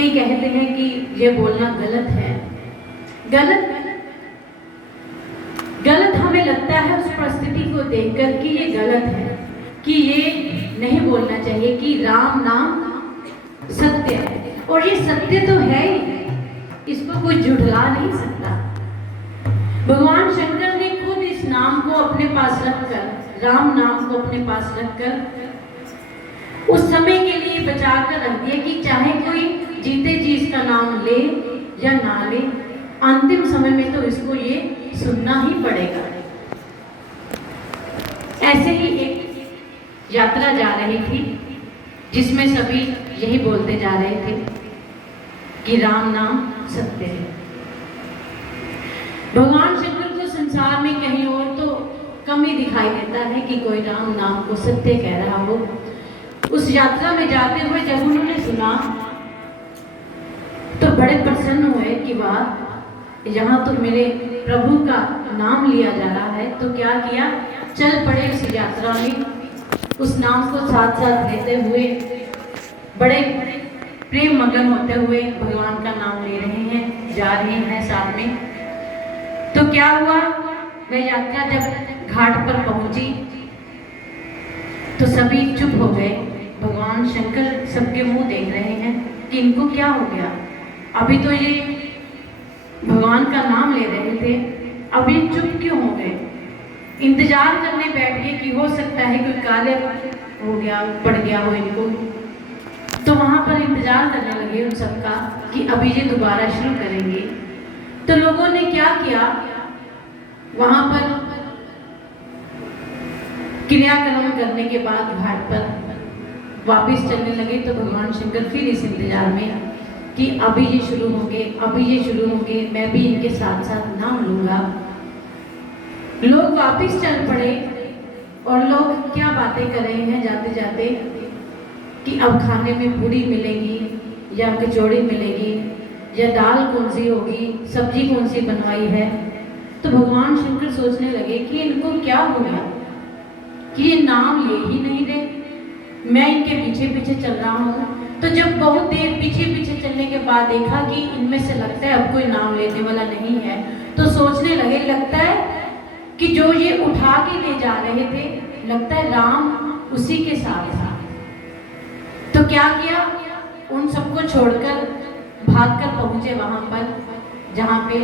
कई कहते हैं कि ये बोलना गलत है। गलत गलत हमें लगता है उस परिस्थिति को देखकर कि ये गलत है, कि ये नहीं बोलना चाहिए कि राम नाम सत्य है। और ये सत्य तो है ही, इसको कोई झुठला नहीं सकता। भगवान शंकर ने खुद इस नाम को अपने पास रखकर, राम नाम को अपने पास रखकर उस समय के लिए बचा कर रख दिया कि चाहे कोई जीते जी इसका नाम ले या ना ले, अंतिम समय में तो इसको ये सुनना ही पड़ेगा। ऐसे ही एक यात्रा जा रही थी जिसमें सभी यही बोलते जा रहे थे कि राम नाम सत्य है। भगवान शंकर को संसार में कहीं और तो कम ही दिखाई देता है कि कोई राम नाम को सत्य कह रहा हो। उस यात्रा में जाते हुए जब उन्होंने सुना तो बड़े प्रसन्न हुए कि वाह, यहाँ तो मेरे प्रभु का नाम लिया जा रहा है। तो क्या किया, चल पड़े उस यात्रा में, उस नाम को साथ साथ लेते हुए, बड़े प्रेम मगन होते हुए भगवान का नाम ले रहे हैं, जा रहे हैं साथ में। तो क्या हुआ, वह यात्रा जब घाट पर पहुंची तो सभी चुप हो गए। भगवान शंकर सबके मुंह देख रहे हैं कि इनको क्या हो गया, अभी तो ये भगवान का नाम ले रहे थे, अब ये चुप क्यों हो गए। इंतजार करने बैठ गए कि हो सकता है कोई कार्य हो गया, पड़ गया हो इनको। तो वहां पर इंतजार करने लगे उन सबका कि अभी ये दोबारा शुरू करेंगे। तो लोगों ने क्या किया, वहां पर क्रियाक्रम करने के बाद घाट पर वापस चलने लगे। तो भगवान शंकर फिर इस इंतजार में कि अभी ये शुरू होंगे, अभी ये शुरू होंगे, मैं भी इनके साथ साथ नाम लूंगा। लोग वापस चल पड़े और लोग क्या बातें कर रहे हैं जाते जाते कि अब खाने में पूरी मिलेगी या कचौड़ी मिलेगी या दाल कौन सी होगी, सब्जी कौन सी बनवाई है। तो भगवान शंकर सोचने लगे कि इनको क्या हो गया कि ये नाम ले ही नहीं रहे, मैं इनके पीछे पीछे चल रहा हूँ। तो जब बहुत देर पीछे पीछे चलने के बाद देखा कि इनमें से लगता है अब कोई नाम लेने वाला नहीं है, तो सोचने लगे लगता है कि जो ये उठा के ले जा रहे थे, लगता है राम उसी के साथ था। तो क्या किया, उन सबको छोड़कर भागकर पहुंचे वहां पर जहां पे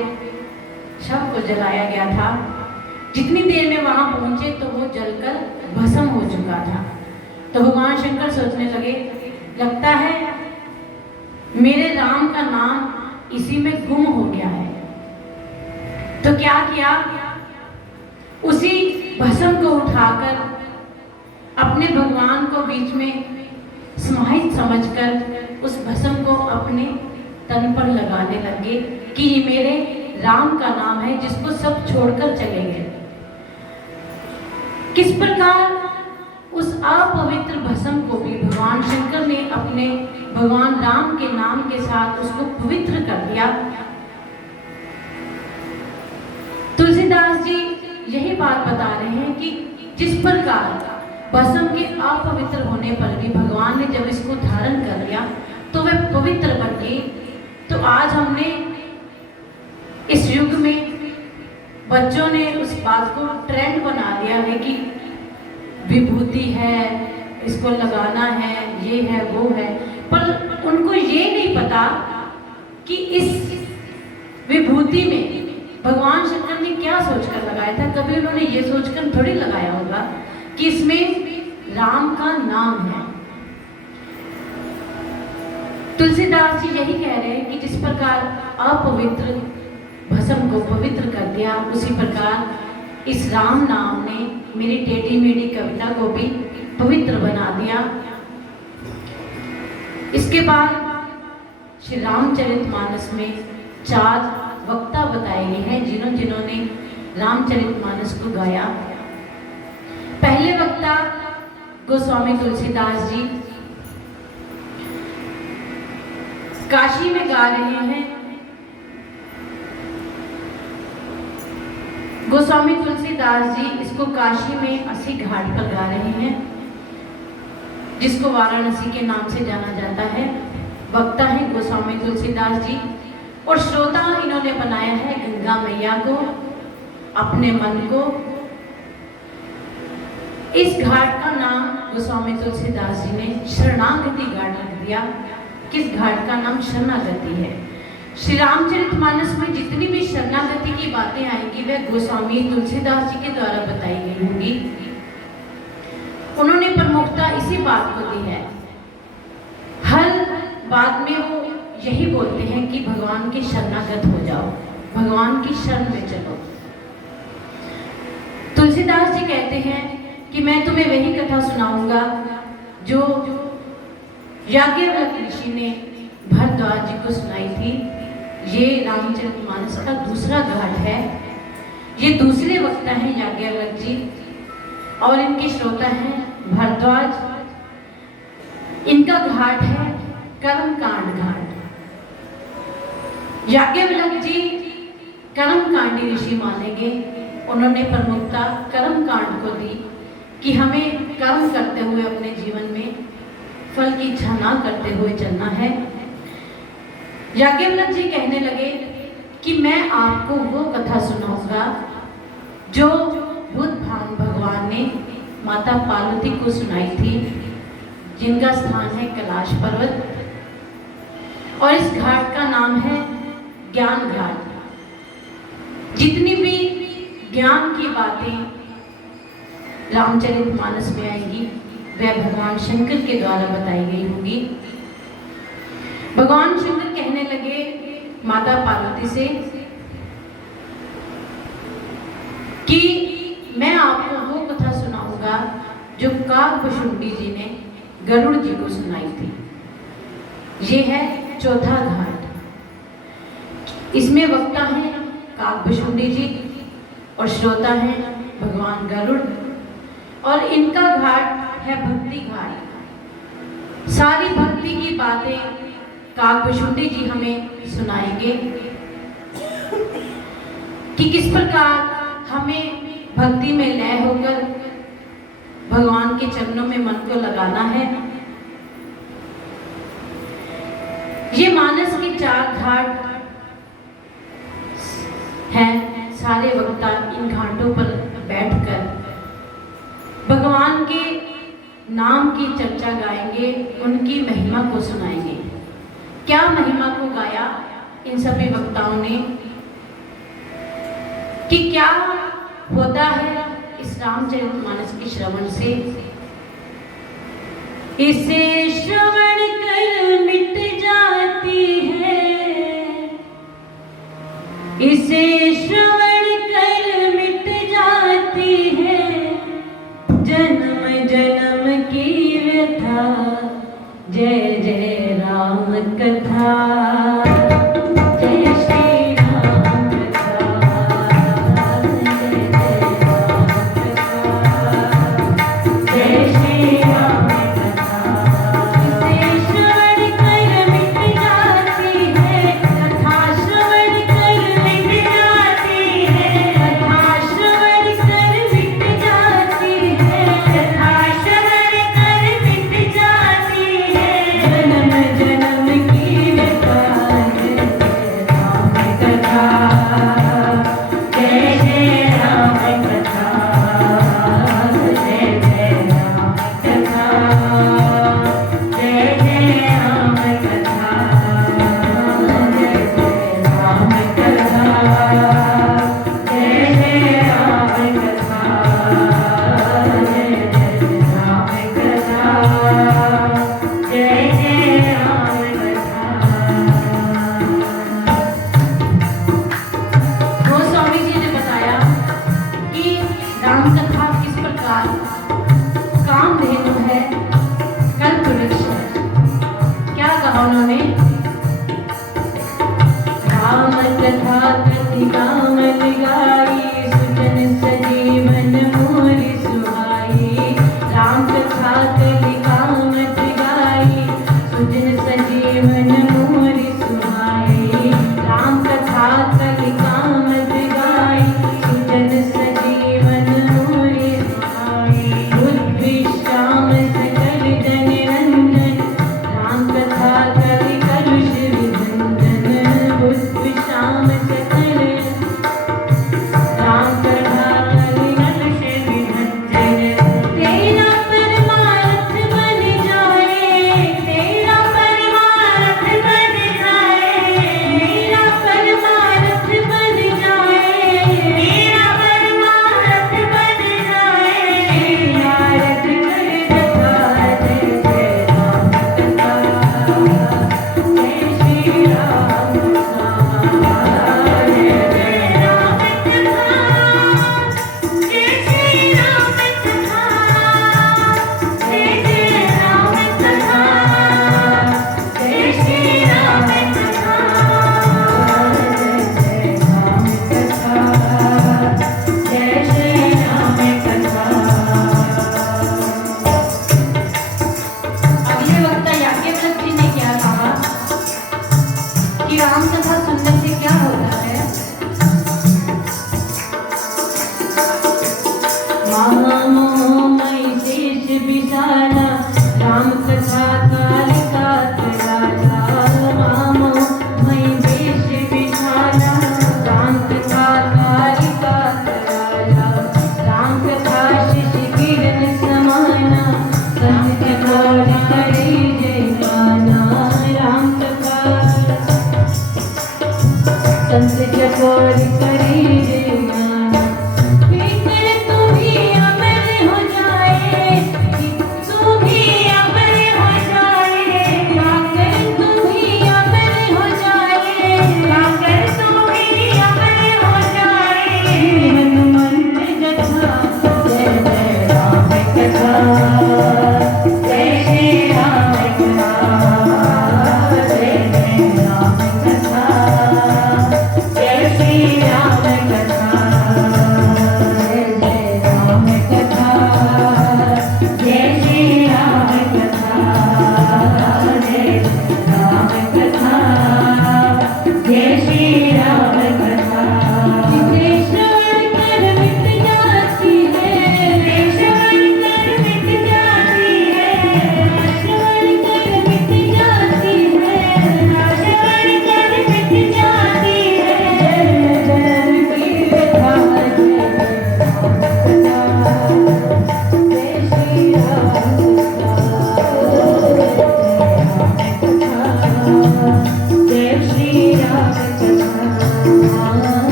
शव को जलाया गया था। जितनी देर में वहां पहुंचे तो वो जलकर भस्म हो चुका था। तो भगवान शंकर सोचने लगे लगता है मेरे राम का नाम इसी में गुम हो गया है। तो क्या किया, उसी भस्म को उठाकर अपने भगवान को बीच में समाहित समझकर उस भस्म को अपने तन पर लगाने लगे कि ये मेरे राम का नाम है जिसको सब छोड़कर चले गए। किस प्रकार उस अपवित्र भस्म को भी भगवान शंकर ने अपने भगवान राम के नाम के साथ उसको पवित्र कर दिया। तुलसीदास जी यही बात बता रहे हैं कि जिस प्रकार भस्म के अपवित्र होने पर भी भगवान ने जब इसको धारण कर लिया तो वह पवित्र बन गई। तो आज हमने इस युग में बच्चों ने उस बात को ट्रेंड बना दिया है कि विभूति है, इसको लगाना है, ये है वो है, पर उनको ये नहीं पता कि इस विभूति में भगवान शंकर ने क्या सोचकर लगाया था। कभी उन्होंने ये सोचकर थोड़ी लगाया होगा कि इसमें राम का नाम है। तुलसीदास जी यही कह रहे हैं कि जिस प्रकार अपवित्र भस्म को पवित्र कर दिया, उसी प्रकार इस राम नाम ने मेरी टेढ़ी मेढ़ी कविता को भी पवित्र बना दिया। इसके बाद श्री रामचरितमानस में 4 वक्ता बताए गए हैं जिन्होंने रामचरितमानस को गाया। पहले वक्ता गोस्वामी तुलसीदास जी काशी में गा रहे हैं। गोस्वामी तुलसीदास जी इसको काशी में अस्सी घाट पर गा रहे हैं, जिसको वाराणसी के नाम से जाना जाता है। वक्ता है गोस्वामी तुलसीदास जी और श्रोता इन्होंने बनाया है गंगा मैया को, अपने मन को। इस घाट का नाम गोस्वामी तुलसीदास जी ने शरणागति घाट रख दिया। किस घाट का नाम शरणागति है। श्री रामचरितमानस में जितनी भी शरणागति की बातें आएंगी वह गोस्वामी तुलसीदास जी के द्वारा बताई गई होंगी। उन्होंने प्रमुखता इसी बात को दी है। हर बात में वो यही बोलते हैं कि भगवान के शरणागत हो जाओ, भगवान की शरण में चलो। तुलसीदास जी कहते हैं कि मैं तुम्हें वही कथा सुनाऊंगा जो याज्ञवल्क्य ऋषि ने भरद्वाज जी को सुनाई थी। ये रामचरितमानस का दूसरा घाट है। ये दूसरे वक्ता हैं याज्ञवल्क्य जी और इनके श्रोता हैं भरद्वाज। इनका घाट है कर्मकांड घाट। याज्ञवल्क्य जी कर्मकांडी ऋषि माने गए। उन्होंने प्रमुखता कर्मकांड को दी कि हमें कर्म करते हुए अपने जीवन में फल की इच्छा ना करते हुए चलना है। याज्ञवल्क्य जी कहने लगे कि मैं आपको वो कथा सुनाऊंगा जो बुद्धभान भगवान ने माता पार्वती को सुनाई थी, जिनका स्थान है कैलाश पर्वत और इस घाट का नाम है ज्ञान घाट। जितनी भी ज्ञान की बातें रामचरितमानस में आएंगी वह भगवान शंकर के द्वारा बताई गई होगी। भगवान शंकर कहने लगे माता पार्वती से कि मैं आपको वो कथा सुनाऊंगा जो काकभुशुंडी जी ने गरुड़ जी को सुनाई थी। ये है चौथा घाट। इसमें वक्ता है काकभुशुंडी जी और श्रोता है भगवान गरुड़ और इनका घाट है भक्ति घाट। सारी भक्ति की बातें काकभुशुंडी जी हमें सुनाएंगे कि किस प्रकार हमें भक्ति में लय होकर भगवान के चरणों में मन को लगाना है। ये मानस के 4 घाट हैं। सारे वक्ता इन घाटों पर बैठकर भगवान के नाम की चर्चा गाएंगे, उनकी महिमा को सुनाएंगे। क्या महिमा को गाया इन सभी वक्ताओं ने कि क्या होता है इस रामचरितमानस के श्रवण से। इसे श्रवण कर मिट जाती है, इसे श्रवण कर मिट जाती है जन्म जन्म की व्यथा। जय जय राम कथा, जय श्री राम कथा, जय श्री राम कथा। इसे श्रवण कर मिट जाती है, कथा श्रवण कर मिट जाती है, कथा श्रवण कर मिट जाती है, कथा श्रवण कर मिट जाती है जन्म जन्म की व्यथा। जय जय राम कथा, जय जय राम कथा, जय जय राम कथा, जय जय राम कथा, जय जय राम कथा, जय जय राम कथा, जय जय राम कथा। गोस्वामी जी ने बताया कि राम कथा किस प्रकार कामधेनु है, कल्पवृक्ष है। क्या कहा उन्होंने? राम कथा कति कामन गाई, सुजन सजीवन मोरि सुहाई। राम कथा कति कामत गाई, सुजन सजीवन मोरि सुहाई। राम कथा कति कामत गाई, सुजन सजीवन मोरि सुहाई। बुद्धि श्याम सकल जन नंदन, राम कथा कति कि राम कथा सुनने से क्या होता है। महामोमय देश विशाला राम कथा कालिका तराला। महामोमय देश विशाला राम कथा कालिका तराला। राम कथा शिशि किरण समाना संत चकोर करे जय गाना। राम कथा संत चकोर करे जय गाना।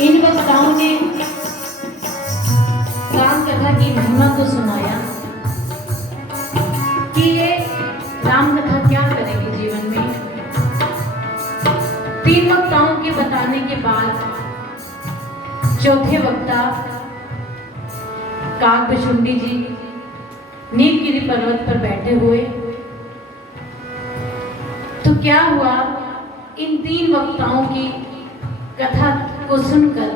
इन वक्ताओं ने राम कथा की महिमा को सुनाया कि ये राम कथा क्या करेगी जीवन में। तीन वक्ताओं के बताने के बाद चौथे वक्ता काकभुशुंडी जी नीलगिरी पर्वत पर बैठे हुए। तो क्या हुआ, इन तीन वक्ताओं की कथा को सुनकर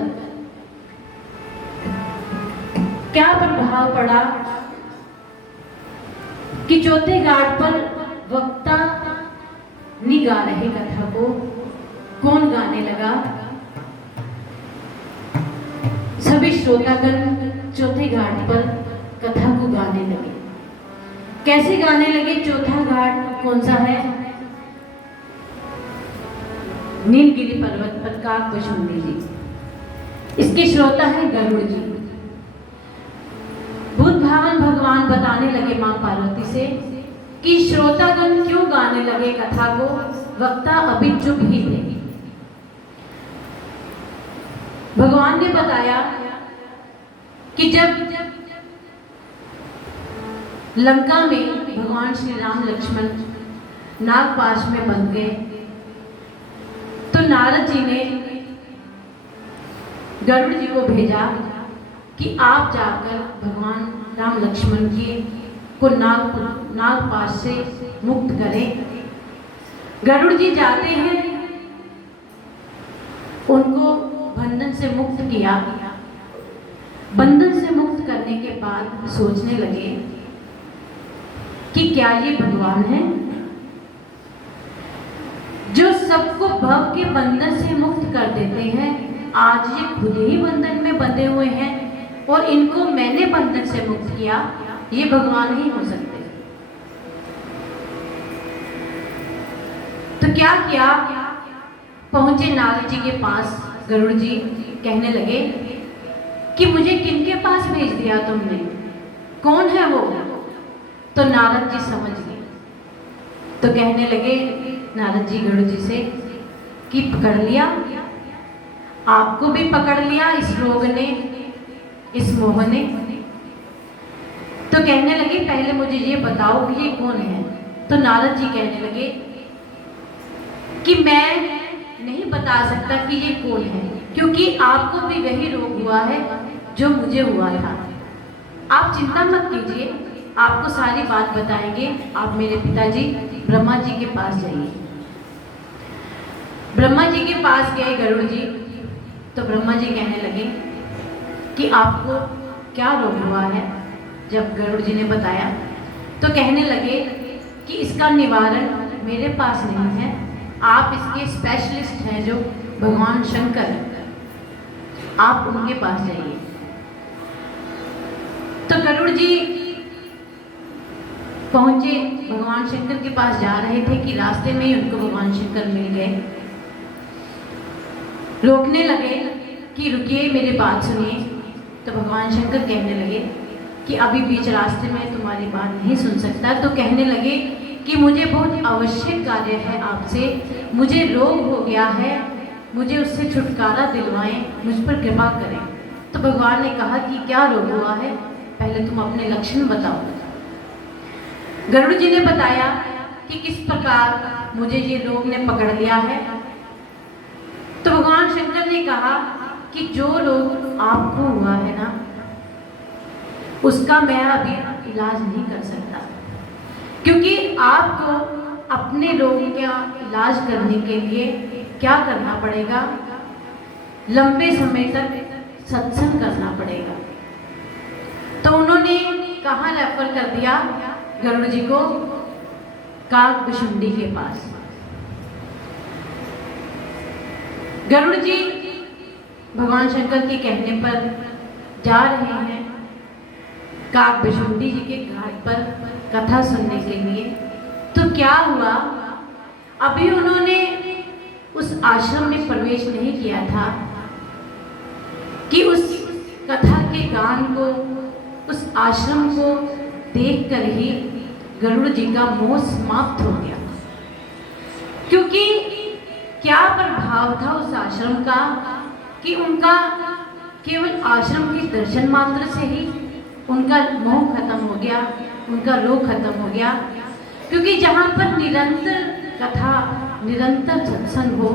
क्या प्रभाव पड़ा कि चौथे घाट पर वक्ता नहीं गा रहे कथा को, कौन गाने लगा? सभी श्रोतागण चौथे घाट पर कथा को गाने लगे। कैसे गाने लगे? चौथा घाट कौन सा है? नीलगिरी पर्वत पर काकभुशुंडी जी। इसके श्रोता है गरुड़ जी। भूत भावन भगवान बताने लगे मां पार्वती से कि श्रोतागण क्यों गाने लगे कथा को, वक्ता अभी चुप ही थे। भगवान ने बताया कि जब लंका में भगवान श्री राम लक्ष्मण नागपाश में बंध गए तो नारद जी ने गरुड़ जी को भेजा कि आप जाकर भगवान राम लक्ष्मण की को नागपाश से मुक्त करें। गरुड़ जी जाते हैं, उनको बंधन से मुक्त किया। बंधन से मुक्त करने के बाद सोचने लगे कि क्या ये भगवान है जो सबको भव के बंधन से मुक्त कर देते हैं। आज ये खुद ही बंधन में बंधे हुए हैं और इनको मैंने बंधन से मुक्त किया, ये भगवान ही हो सकते। तो क्या किया, पहुंचे नारद जी के पास। गरुड़ जी कहने लगे कि मुझे किनके पास भेज दिया तुमने, कौन है वो? तो नारद जी समझ गए। तो कहने लगे नारद जी गरुड़ जी से कि पकड़ लिया, आपको भी पकड़ लिया इस रोग ने, इस मोह ने। तो कहने लगे पहले मुझे ये बताओ कि ये कौन है। तो नारद जी कहने लगे कि मैं नहीं बता सकता कि ये कौन है, क्योंकि आपको भी वही रोग हुआ है जो मुझे हुआ था। आप चिंता मत कीजिए, आपको सारी बात बताएंगे। आप मेरे पिताजी ब्रह्मा जी के पास जाइए। ब्रह्मा जी के पास गए गरुड़ जी, तो ब्रह्मा जी कहने लगे कि आपको क्या रोग हुआ है। जब गरुड़ जी ने बताया तो कहने लगे कि इसका निवारण मेरे पास नहीं है, आप इसके स्पेशलिस्ट हैं जो भगवान शंकर हैं, आप उनके पास जाइए। तो गरुड़ जी पहुंचे, भगवान शंकर के पास जा रहे थे कि रास्ते में ही उनको भगवान शंकर मिल गए। रोकने लगे कि रुकिए, मेरी बात सुनिए। तो भगवान शंकर कहने लगे कि अभी बीच रास्ते में तुम्हारी बात नहीं सुन सकता। तो कहने लगे कि मुझे बहुत आवश्यक कार्य है आपसे, मुझे रोग हो गया है, मुझे उससे छुटकारा दिलवाएं, मुझ पर कृपा करें। तो भगवान ने कहा कि क्या रोग हुआ है, पहले तुम अपने लक्षण बताओ। गरुड़ जी ने बताया कि किस प्रकार मुझे ये रोग ने पकड़ लिया है। तो भगवान शंकर ने कहा कि जो रोग आपको हुआ है ना, उसका मैं अभी इलाज नहीं कर सकता, क्योंकि आपको अपने रोग का इलाज करने के लिए क्या करना पड़ेगा, लंबे समय तक सत्संग करना पड़ेगा। तो उन्होंने कहाँ रेफर कर दिया गरुड़ जी को? काकभुशुंडी के पास। गरुड़ जी भगवान शंकर के कहने पर जा रहे हैं काकभुशुंडी जी के घाट पर कथा सुनने के लिए। तो क्या हुआ, अभी उन्होंने उस आश्रम में प्रवेश नहीं किया था कि उस कथा के गान को, उस आश्रम को देखकर ही गरुड़ जी का मोह समाप्त हो गया। क्योंकि क्या प्रभाव था उस आश्रम का कि उनका केवल आश्रम के दर्शन मात्र से ही उनका मोह खत्म हो गया, उनका रोग खत्म हो गया। क्योंकि जहाँ पर निरंतर कथा, निरंतर सत्संग हो,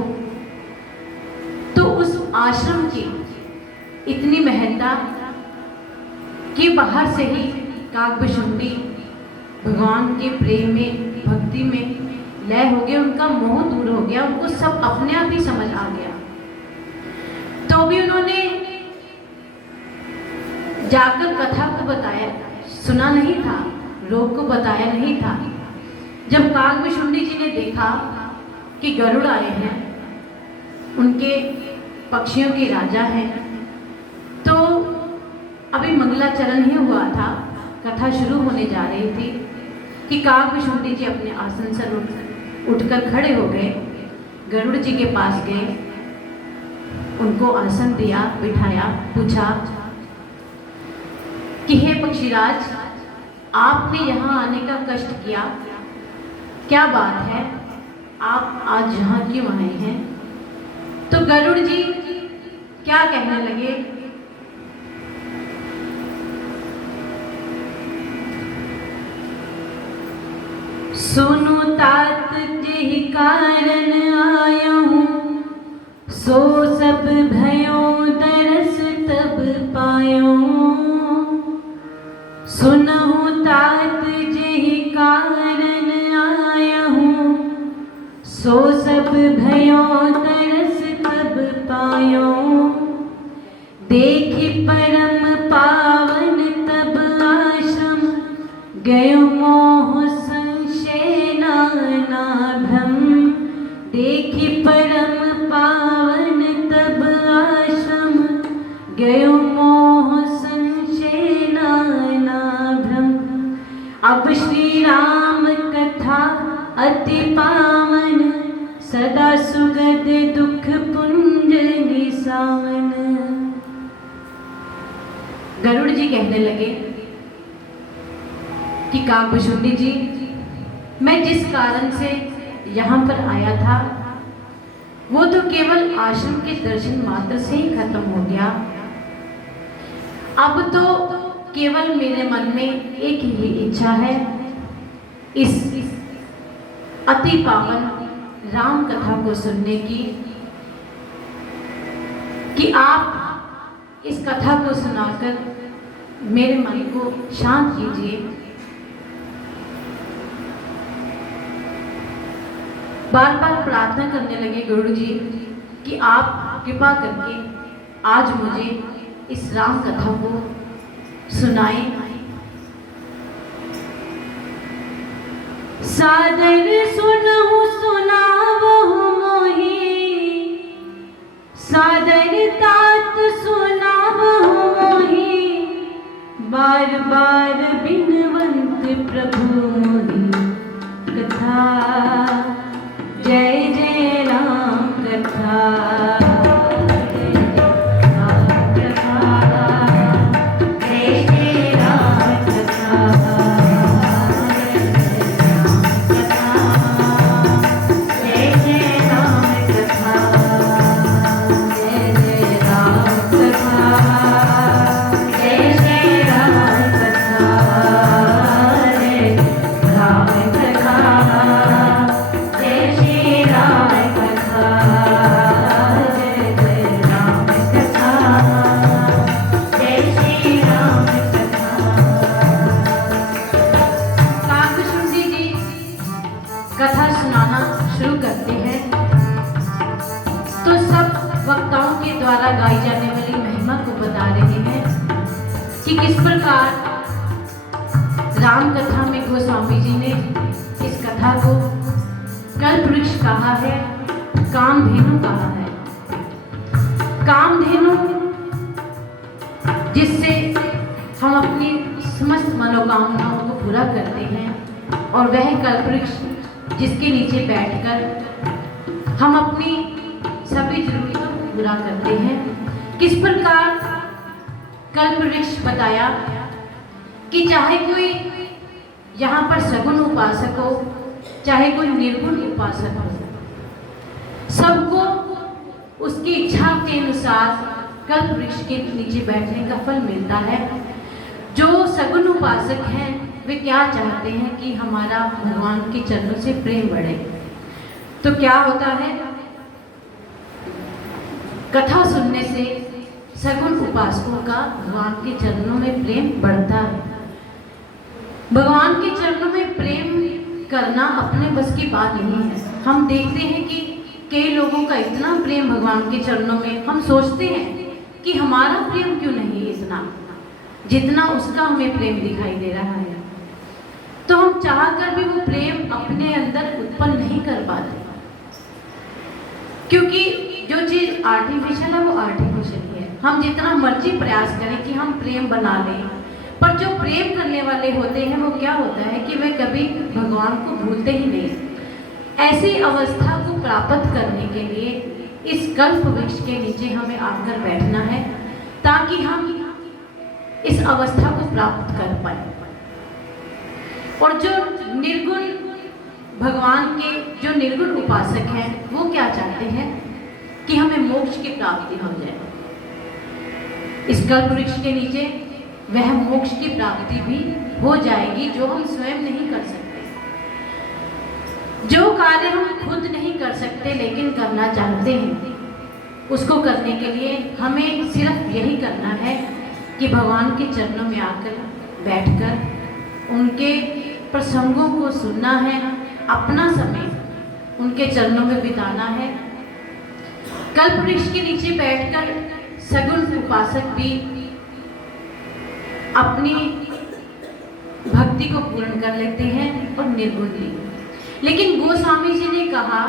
तो उस आश्रम की इतनी महत्ता कि बाहर से ही काकभुशुंडी भगवान के प्रेम में, भक्ति में लय हो गया, उनका मोह दूर हो गया, उनको सब अपने आप ही समझ आ गया। तो भी उन्होंने जाकर कथा को बताया, सुना नहीं था, रोग को बताया नहीं था। जब काकभुशुंडी जी ने देखा कि गरुड़ आए हैं, उनके पक्षियों के राजा हैं, तो अभी मंगलाचरण ही हुआ था, कथा शुरू होने जा रही थी कि काकभुशुंडी जी अपने आसन से उठकर खड़े हो गए, गरुड़ जी के पास गए, उनको आसन दिया, बिठाया, पूछा कि हे पक्षीराज, आपने यहाँ आने का कष्ट किया, क्या बात है, आप आज यहाँ क्यों आए हैं? तो गरुड़ जी क्या कहने लगे, सुनो तात जेहि कारण आया हूँ, सो सब भयो दरस तब पायो। सुनहु तात जेहि कारण आया हूँ, सो सब भयो दरस तब पायो। देखि परम पावन तब आश्रम, गयो मोह संशय नाना भ्रम। देखि परम पावन तब आश्रम, गयो मोह संशय नाना भ्रम। अब श्री राम कथा अति पावन, सदा सुगद दुख पुंज निसावन। गरुड़ जी कहने लगे कि काकभुशुंडी जी, मैं जिस कारण से यहाँ पर आया था, वो तो केवल आश्रम के दर्शन मात्र से ही खत्म हो गया। अब तो केवल मेरे मन में एक ही इच्छा है, इस अति पावन राम कथा को सुनने की, कि आप इस कथा को सुनाकर मेरे मन को शांत कीजिए। बार बार प्रार्थना करने लगे गुरु जी कि आप कृपा करके आज मुझे इस राम कथा को सुनाएं। सादर सुनहु सुनावो मोहि, सादर तात सुनावो मोहि, बार बार बिनवंत प्रभु मोहि कथा। जय जय राम कथा, कथा सुनाना शुरू करते हैं तो सब वक्ताओं के द्वारा गाई जाने वाली महिमा को बता रहे हैं कि किस प्रकार राम कथा में गोस्वामी जी ने इस कथा को कल्पवृक्ष कहा है, कामधेनु कहा है। कामधेनु जिससे हम अपनी समस्त मनोकामनाओं को पूरा करते हैं, और वह कल्पवृक्ष जिसके नीचे बैठकर हम अपनी सभी जरूरतों को पूरा करते हैं। किस प्रकार कल्पवृक्ष बताया कि चाहे कोई यहाँ पर सगुण उपासक हो, चाहे कोई निर्गुण उपासक हो, सबको उसकी इच्छा के अनुसार कल्पवृक्ष के नीचे बैठने का फल मिलता है। जो सगुण उपासक हैं वे क्या चाहते हैं कि हमारा भगवान के चरणों से प्रेम बढ़े। तो क्या होता है, कथा सुनने से सगुण उपासकों का भगवान के चरणों में प्रेम बढ़ता है। भगवान के चरणों में प्रेम करना अपने बस की बात नहीं है। हम देखते हैं कि कई लोगों का इतना प्रेम भगवान के चरणों में, हम सोचते हैं कि हमारा प्रेम क्यों नहीं है इतना जितना उसका हमें प्रेम दिखाई दे रहा है। तो हम चाह कर भी वो प्रेम अपने अंदर उत्पन्न नहीं कर पाते, क्योंकि जो चीज आर्टिफिशियल है वो आर्टिफिशियल ही है। हम जितना मर्जी प्रयास करें कि हम प्रेम बना लें, पर जो प्रेम करने वाले होते हैं वो क्या होता है कि वे कभी भगवान को भूलते ही नहीं। ऐसी अवस्था को प्राप्त करने के लिए इस कल्प वृक्ष के नीचे हमें आकर बैठना है, ताकि हम इस अवस्था को प्राप्त कर पाए। और जो निर्गुण भगवान के जो निर्गुण उपासक हैं वो क्या चाहते हैं कि हमें मोक्ष की प्राप्ति हो जाए। इस कल्प वृक्ष के नीचे वह मोक्ष की प्राप्ति भी हो जाएगी जो हम स्वयं नहीं कर सकते। जो कार्य हम खुद नहीं कर सकते लेकिन करना चाहते हैं, उसको करने के लिए हमें सिर्फ यही करना है कि भगवान के चरणों में आकर बैठकर उनके प्रसंगों को सुनना है, अपना समय उनके चरणों में बिताना है। कल्प वृक्ष के नीचे बैठकर सगुण उपासक भी अपनी भक्ति को पूर्ण कर लेते हैं और निर्गुण भी। लेकिन गोस्वामी जी ने कहा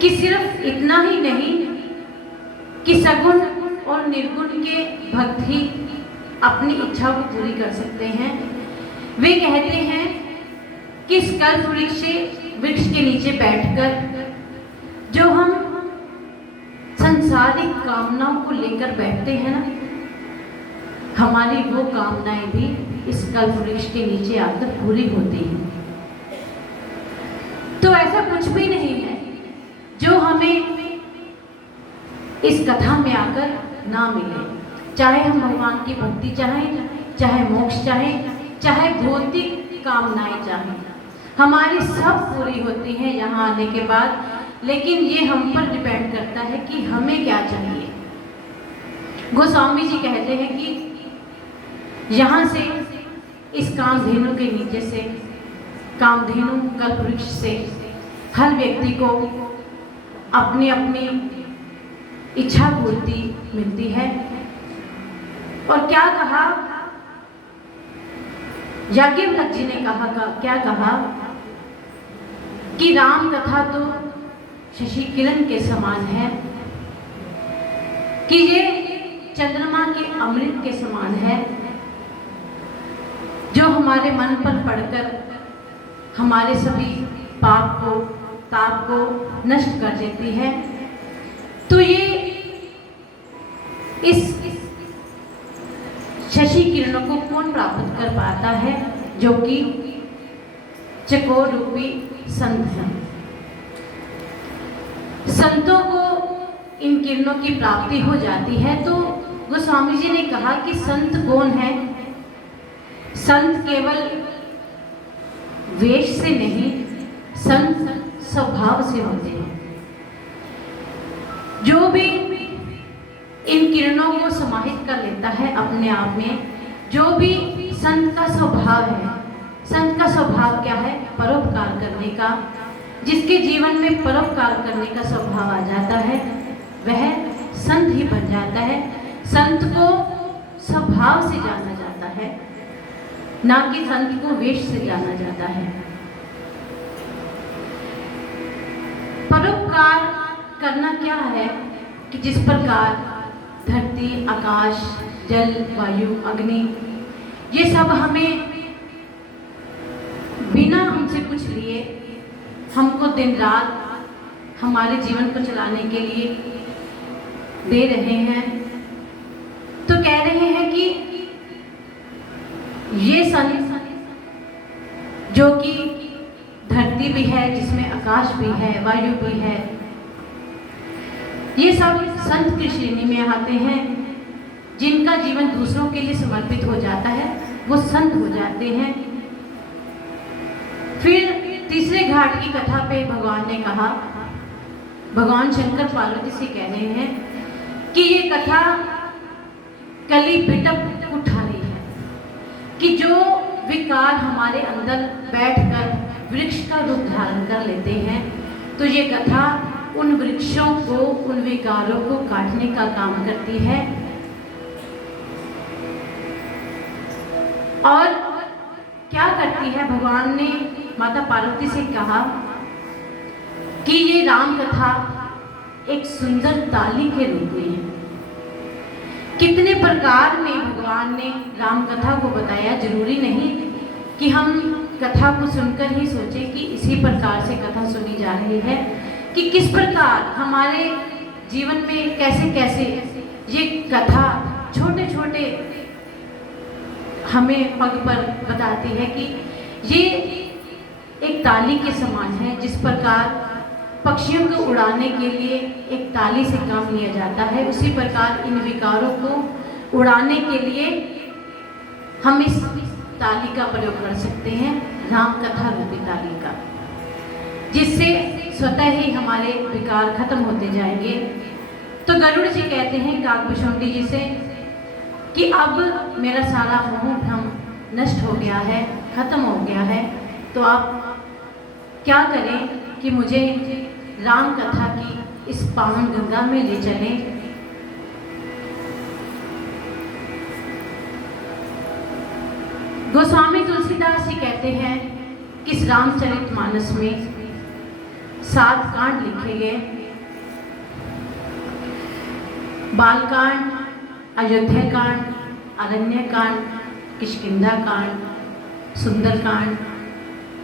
कि सिर्फ इतना ही नहीं कि सगुण और निर्गुण के भक्त ही अपनी इच्छा को पूरी कर सकते हैं। वे कहते हैं कि इस कल्प वृक्ष के नीचे बैठकर जो हम सांसारिक कामनाओं को लेकर बैठते हैं ना, हमारी वो कामनाएं भी इस कल्प वृक्ष के नीचे आकर पूरी होती हैं। तो ऐसा कुछ भी नहीं है जो हमें इस कथा में आकर ना मिले। चाहे हम भगवान की भक्ति चाहें, चाहे मोक्ष चाहें, चाहे भौतिक कामनाएं चाहें, हमारी सब पूरी होती हैं यहाँ आने के बाद। लेकिन ये हम पर डिपेंड करता है कि हमें क्या चाहिए। गोस्वामी जी कहते हैं कि यहाँ से इस कामधेनु के नीचे से, कामधेनु कल्प वृक्ष से हर व्यक्ति को अपनी अपनी इच्छा पूर्ति मिलती है। और क्या कहा याज्ञवल्क्य जी ने क्या कहा कि राम कथा तो शशि किरण के समान है, कि ये चंद्रमा के अमृत के समान है, जो हमारे मन पर पड़कर हमारे सभी पाप को ताप को नष्ट कर देती है। तो ये इस शशि किरणों को कौन प्राप्त कर पाता है? जो कि चकोर रूपी संत हैं। संतों को इन किरणों की प्राप्ति हो जाती है। तो गोस्वामी जी ने कहा कि संत कौन है? संत केवल वेश से नहीं, संत स्वभाव से होते हैं। जो भी इन किरणों को समाहित कर लेता है अपने आप में, जो भी संत का स्वभाव है। संत का स्वभाव क्या है? परोपकार करने का। जिसके जीवन में परोपकार करने का स्वभाव आ जाता है वह संत ही बन जाता है। संत को स्वभाव से जाना जाता है, ना कि संत को वेश से जाना जाता है। परोपकार करना क्या है कि जिस प्रकार धरती, आकाश, जल, वायु, अग्नि, ये सब हमें बिना हमसे कुछ लिए हमको दिन रात हमारे जीवन को चलाने के लिए दे रहे हैं। तो कह रहे हैं कि ये संत जो कि धरती भी है, जिसमें आकाश भी है, वायु भी है, ये सब संत की श्रेणी में आते हैं। जिनका जीवन दूसरों के लिए समर्पित हो जाता है वो संत हो जाते हैं। फिर तीसरे घाट की कथा पे भगवान ने कहा, भगवान शंकर पार्वती से कह रहे हैं कि ये कथा कली बिटप उठा रही है कि जो विकार हमारे अंदर बैठकर वृक्ष का रूप धारण कर लेते हैं, तो ये कथा उन वृक्षों को, उन विकारों को काटने का काम करती है। और क्या करती है? भगवान ने माता पार्वती से कहा कि ये राम कथा एक सुंदर ताली के रूप में है। कितने प्रकार में भगवान ने राम कथा को बताया। जरूरी नहीं कि हम कथा को सुनकर ही सोचें कि इसी प्रकार से कथा सुनी जा रही है, कि किस प्रकार हमारे जीवन में कैसे कैसे ये कथा छोटे छोटे हमें पग पर बताती है कि ये एक ताली के समान है। जिस प्रकार पक्षियों को उड़ाने के लिए एक ताली से काम लिया जाता है, उसी प्रकार इन विकारों को उड़ाने के लिए हम इस ताली का प्रयोग कर सकते हैं, राम कथा रूपी ताली का, जिससे स्वतः ही हमारे विकार खत्म होते जाएंगे। तो गरुड़ जी कहते हैं काकभूषुंडी जी से कि अब मेरा सारा मोह भ्रम नष्ट हो गया है, खत्म हो गया है, तो आप क्या करें कि मुझे राम कथा की इस पावन गंगा में ले चलें। गोस्वामी तुलसीदास जी कहते हैं कि इस रामचरितमानस में 7 कांड लिखे गए। बालकांड, अयोध्या कांड, अरण्य कांड, किष्किंधा कांड, सुंदरकांड,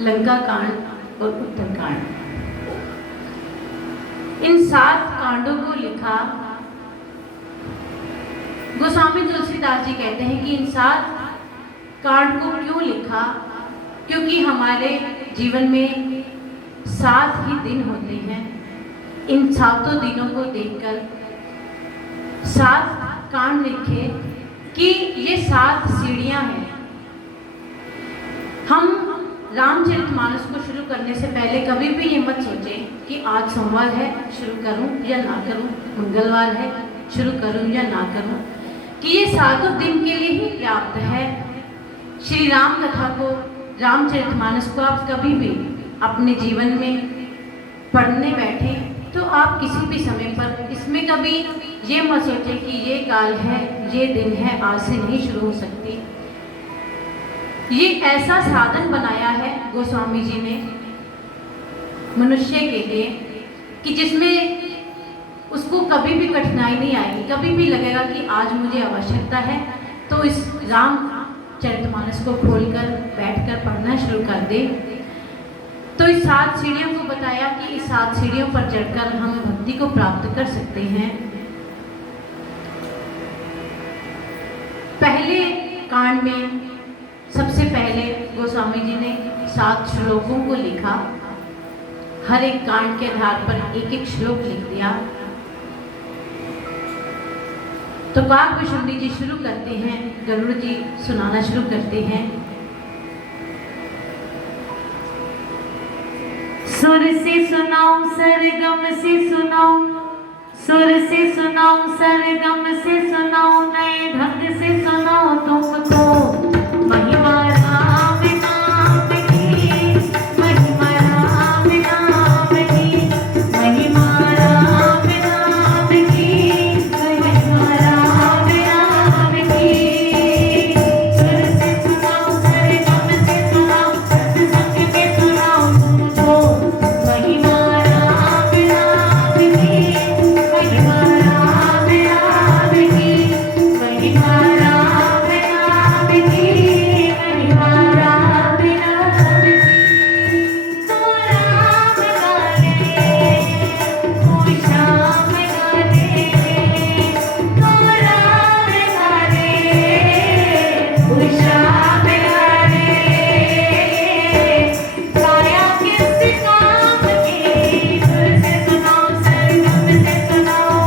लंका कांड और उत्तरकांड। इन 7 कांडों को लिखा गोस्वामी तुलसीदास जी कहते हैं कि इन 7 कांड को क्यों लिखा? क्योंकि हमारे जीवन में 7 ही दिन होते हैं। इन 7 दिनों को देखकर 7 कांड लिखे कि ये 7 सीढ़ियां हैं। हम रामचरितमानस को शुरू करने से पहले कभी भी ये मत सोचें कि आज सोमवार है शुरू करूं या ना करूं, मंगलवार है शुरू करूं या ना करूं, कि ये 7 दिन के लिए ही पर्याप्त है। श्री राम कथा को, रामचरितमानस को आप कभी भी अपने जीवन में पढ़ने बैठे तो आप किसी भी समय पर इसमें कभी ये मत सोचें कि ये काल है, ये दिन है, आज से नहीं शुरू हो सकती। ये ऐसा साधन बनाया है गोस्वामी जी ने मनुष्य के लिए कि जिसमें उसको कभी भी कठिनाई नहीं आएगी। कभी भी लगेगा कि आज मुझे आवश्यकता है तो इस रामचरितमानस को खोलकर बैठकर पढ़ना शुरू कर दे। तो इस 7 सीढ़ियों को बताया कि इस 7 सीढ़ियों पर चढ़कर हम भक्ति को प्राप्त कर सकते हैं। पहले कांड में सबसे पहले गोस्वामी जी ने 7 श्लोकों को लिखा। हर एक कांड के आधार पर एक एक श्लोक लिख दिया। तो काकभूषुंडी जी शुरू करते हैं, गरुड़ जी सुनाना शुरू करते हैं। सुर से सुनाओ सरगम से सुनाओ, सुर से सुनाओ सरगम से सुनाओ, नए ढंग से सुनाओ तुमको महिमा राम नाम की, महिमा राम नाम की, महिमा राम नाम की, महिमा राम नाम की। सुर से सुनाओ सरगम से सुनाओ, सत्संग में सुनाओ तुमको महिमा राम नाम की, महिमा राम नाम की, महिमा राम नाम की, महिमा राम नाम की। तो राम गाने, कोई श्याम गाने, तो राम गाने, कोई श्याम गाने। काया किस काम की, सुर से सुनाओ सरगम से सुनाओ,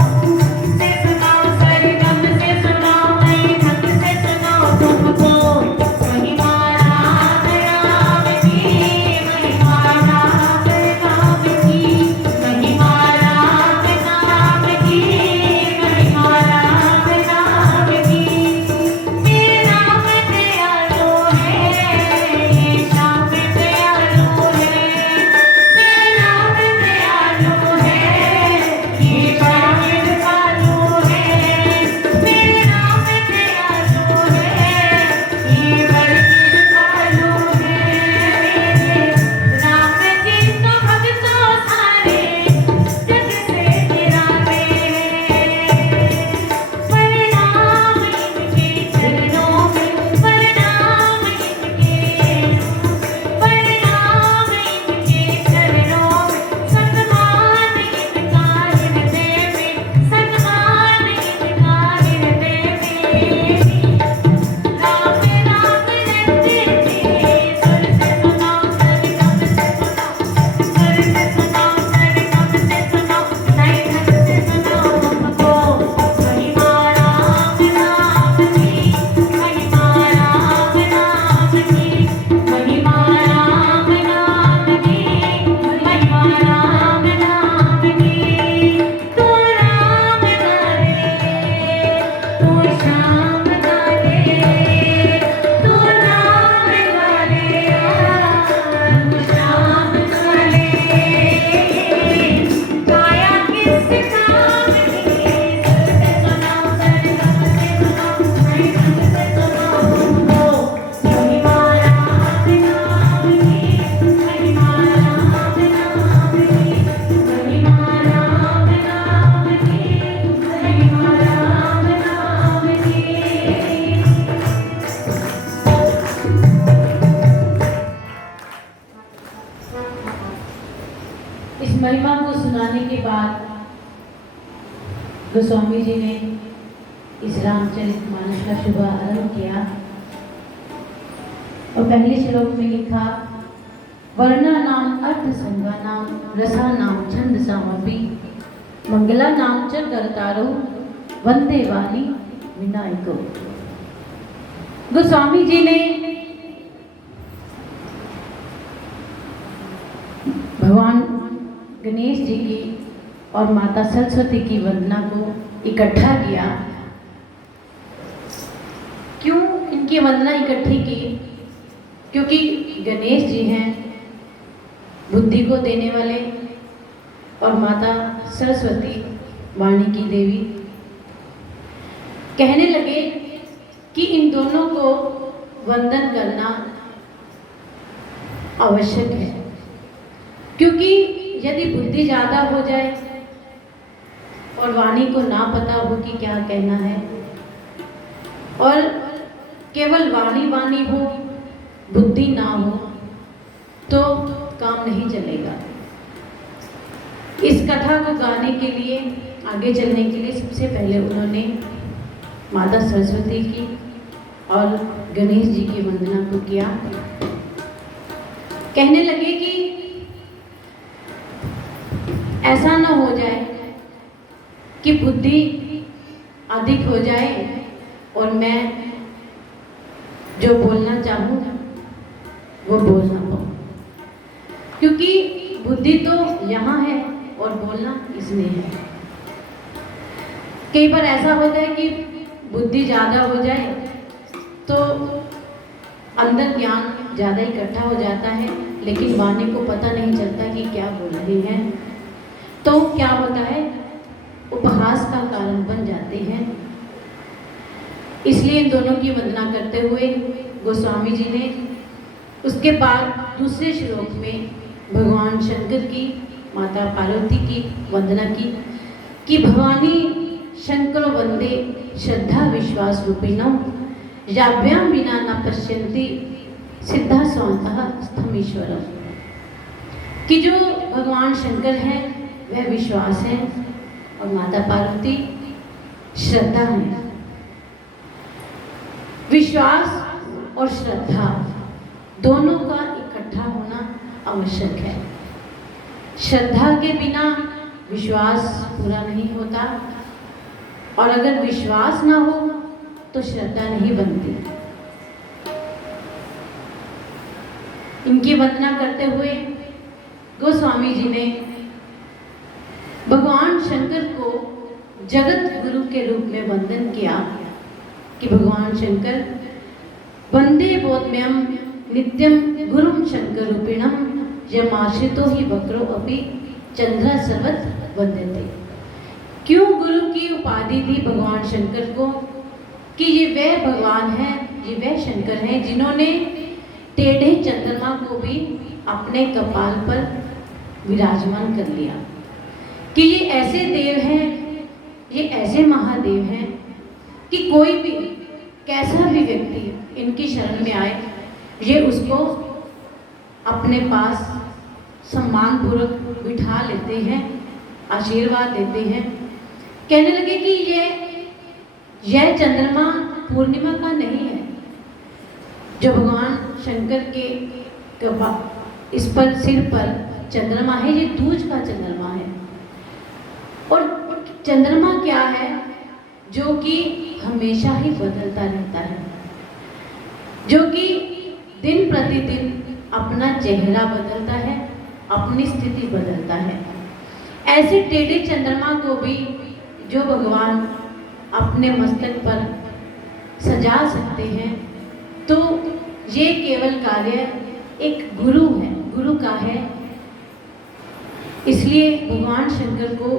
से सुनाओ सरगम से सुनाओ, नए ढंग से सुनाओ तुमको महिमा राम नाम की, महिमा राम नाम की, महिमा राम नाम की, महिमा राम नाम की। ये राम दयालु है, ये श्याम दयालु है, ये राम दयालु है, ये श्याम दयालु है, ये राम दयालु है, ये बड़े कृपालु है। राम जी तो भक्तों सारे जग से निराले, प्रणाम इनके चरणों में, प्रणाम इनके, प्रणाम इनके चरणों में, सम्मान इनका हृदय में, सम्मान इनका हृदय में। राम राम रटते थे, सुर से सुनाओ सरगम से सुनाओ, सुर से सुनाओ सरगम से सुनाओ, नए ढंग से सुनाओ तुमको महिमा राम नाम की, महिमा राम नाम की, महिमा राम नाम की, महिमा राम नाम की। तो राम गाने, तो श्याम गाने, तो राम गाने, तो श्याम गाने। काया किस काम की, सुर से सुनाओ सरगम से सुनाओ, नए ढंग से सुनाओ तुमको महिमा राम नाम की, महिमा राम नाम की, महिमा राम नाम की, महिमा राम नाम की। इस महिमा को सुनाने के बाद गोस्वामी जी ने इस रामचरितमानस का शुभारंभ किया और पहले श्लोक में लिखा, वर्णा नाम अर्थ संगा नाम, रसा नाम छंद सामपि, मंगला नाम च कर्तारो, वंदे वाणी विनायको। गोस्वामी जी ने भगवान गणेश जी की और माता सरस्वती की वंदना को इकट्ठा किया। क्यों इनकी वंदना इकट्ठी की? क्योंकि गणेश जी हैं बुद्धि को देने वाले, और माता सरस्वती वाणी की देवी कहने लगे कि इन दोनों को वंदन करना आवश्यक है, क्योंकि यदि बुद्धि ज़्यादा हो जाए और वाणी को ना पता हो कि क्या कहना है, और केवल वाणी वाणी हो, बुद्धि ना हो, तो काम नहीं चलेगा। इस कथा को गाने के लिए, आगे चलने के लिए सबसे पहले उन्होंने माता सरस्वती की और गणेश जी की वंदना को किया। कहने लगे कि ऐसा न हो जाए कि बुद्धि अधिक हो जाए और मैं जो बोलना चाहूँ वो बोल ना पाऊँ, क्योंकि बुद्धि तो यहाँ है और बोलना इसमें है। कई बार ऐसा होता है कि बुद्धि ज़्यादा हो जाए तो अंदर ज्ञान ज़्यादा इकट्ठा हो जाता है, लेकिन वाणी को पता नहीं चलता कि क्या बोल रही है, तो क्या होता है, उपहास का कारण बन जाते हैं। इसलिए इन दोनों की वंदना करते हुए गोस्वामी जी ने उसके बाद दूसरे श्लोक में भगवान शंकर की, माता पार्वती की वंदना की कि भवानी शंकर वंदे श्रद्धा विश्वास रूपिणो याभ्याम विना न पश्यन्ति सिद्धा स्वतः स्थमीश्वरम। कि जो भगवान शंकर हैं वह विश्वास है और माता पार्वती श्रद्धा है। विश्वास और श्रद्धा दोनों का इकट्ठा होना आवश्यक है। श्रद्धा के बिना विश्वास पूरा नहीं होता, और अगर विश्वास ना हो तो श्रद्धा नहीं बनती। इनकी वंदना करते हुए गोस्वामी जी ने भगवान शंकर को जगत गुरु के रूप में वंदन किया कि भगवान शंकर वंदे बोधम्यम नित्यम गुरुम शंकर रूपिणम यमाश्रितो ही वक्रो अपि चंद्र सर्वत वंदते। क्यों गुरु की उपाधि दी भगवान शंकर को कि ये वह भगवान है, ये वह शंकर हैं जिन्होंने टेढ़े चंद्रमा को भी अपने कपाल पर विराजमान कर लिया। कि ये ऐसे देव हैं, ये ऐसे महादेव हैं कि कोई भी कैसा भी व्यक्ति इनकी शरण में आए, ये उसको अपने पास सम्मान पूर्वक बिठा लेते हैं, आशीर्वाद देते हैं। कहने लगे कि यह चंद्रमा पूर्णिमा का नहीं है, जो भगवान शंकर के इस पर सिर पर चंद्रमा है, ये दूज का चंद्रमा है। और चंद्रमा क्या है, जो कि हमेशा ही बदलता रहता है, जो कि दिन प्रतिदिन अपना चेहरा बदलता है, अपनी स्थिति बदलता है। ऐसे टेढ़े चंद्रमा को भी जो भगवान अपने मस्तक पर सजा सकते हैं, तो ये केवल कार्य एक गुरु है, गुरु का है। इसलिए भगवान शंकर को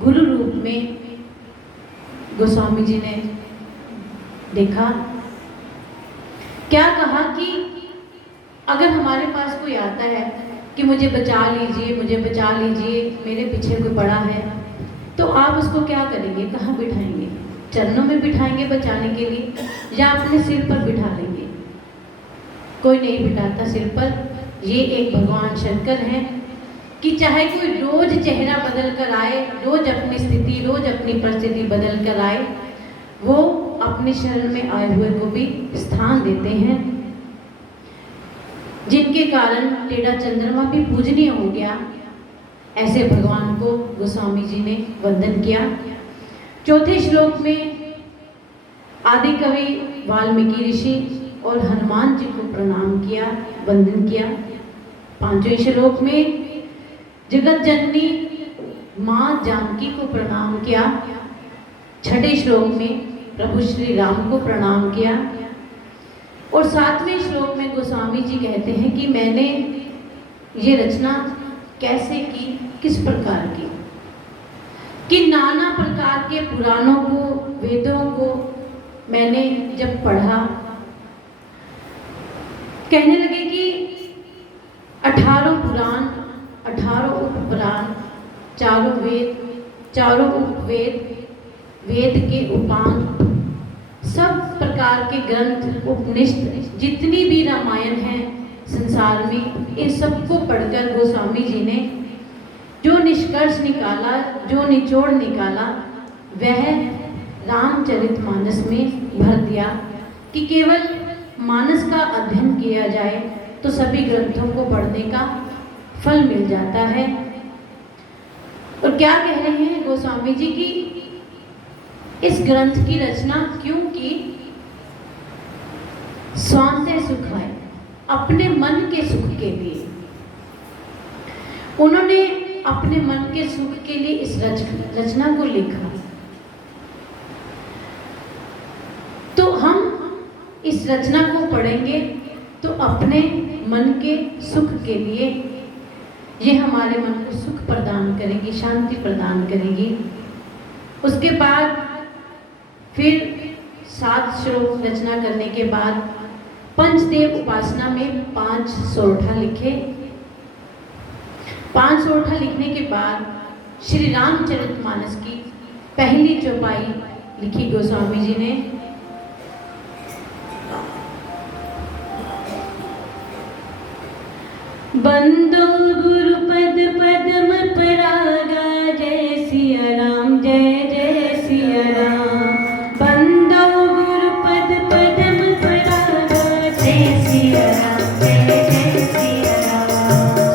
गुरु रूप में गोस्वामी जी ने देखा। क्या कहा कि अगर हमारे पास कोई आता है कि मुझे बचा लीजिए, मुझे बचा लीजिए, मेरे पीछे कोई पड़ा है, तो आप उसको क्या करेंगे, कहाँ बिठाएंगे? चरणों में बिठाएंगे बचाने के लिए, या अपने सिर पर बिठा लेंगे? कोई नहीं बिठाता सिर पर। ये एक भगवान शंकर हैं कि चाहे कोई रोज चेहरा बदल कर आए, रोज अपनी स्थिति, रोज अपनी परिस्थिति बदल कर आए, वो अपने शरण में आए हुए को भी स्थान देते हैं, जिनके कारण टेढ़ा चंद्रमा भी पूजनीय हो गया। ऐसे भगवान को गोस्वामी जी ने वंदन किया। चौथे श्लोक में आदि कवि वाल्मीकि ऋषि और हनुमान जी को प्रणाम किया, वंदन किया। पांचवें श्लोक में जगत जननी माँ जानकी को प्रणाम किया। छठे श्लोक में प्रभु श्री राम को प्रणाम किया। और सातवें श्लोक में गोस्वामी जी कहते हैं कि मैंने ये रचना कैसे की किस प्रकार की, कि नाना प्रकार के पुराणों को, वेदों को मैंने जब पढ़ा, कहने लगे कि 18 पुराण, 18 उपपुराण, चारों वेद, चारों उपवेद, वेद के उपांग, सब प्रकार के ग्रंथ, उपनिषद, जितनी भी रामायण है संसार में, इन सबको पढ़कर गोस्वामी जी ने जो निष्कर्ष निकाला, जो निचोड़ निकाला, वह रामचरितमानस में भर दिया कि केवल मानस का अध्ययन किया जाए तो सभी ग्रंथों को पढ़ने का फल मिल जाता है। और क्या कह रहे हैं गोस्वामी जी की इस ग्रंथ की रचना क्यों की? स्वांतः सुखाय, अपने मन के सुख के लिए। उन्होंने अपने मन के सुख के लिए इस रचना को लिखा। तो हम इस रचना को पढ़ेंगे तो अपने मन के सुख के लिए ये हमारे मन को सुख प्रदान करेगी, शांति प्रदान करेगी। उसके बाद फिर 7 श्लोक रचना करने के बाद पंचदेव उपासना में 5 सोरठा लिखे। 5 सोरठा लिखने के बाद श्री रामचरितमानस की पहली चौपाई लिखी गोस्वामी जी ने। बंदो गुरु पद पद्म परागा, जय सिया राम, जय जय सिया राम। बंदो गुरु पद पद्म परागा, जय सिया राम, जय जय सिया राम।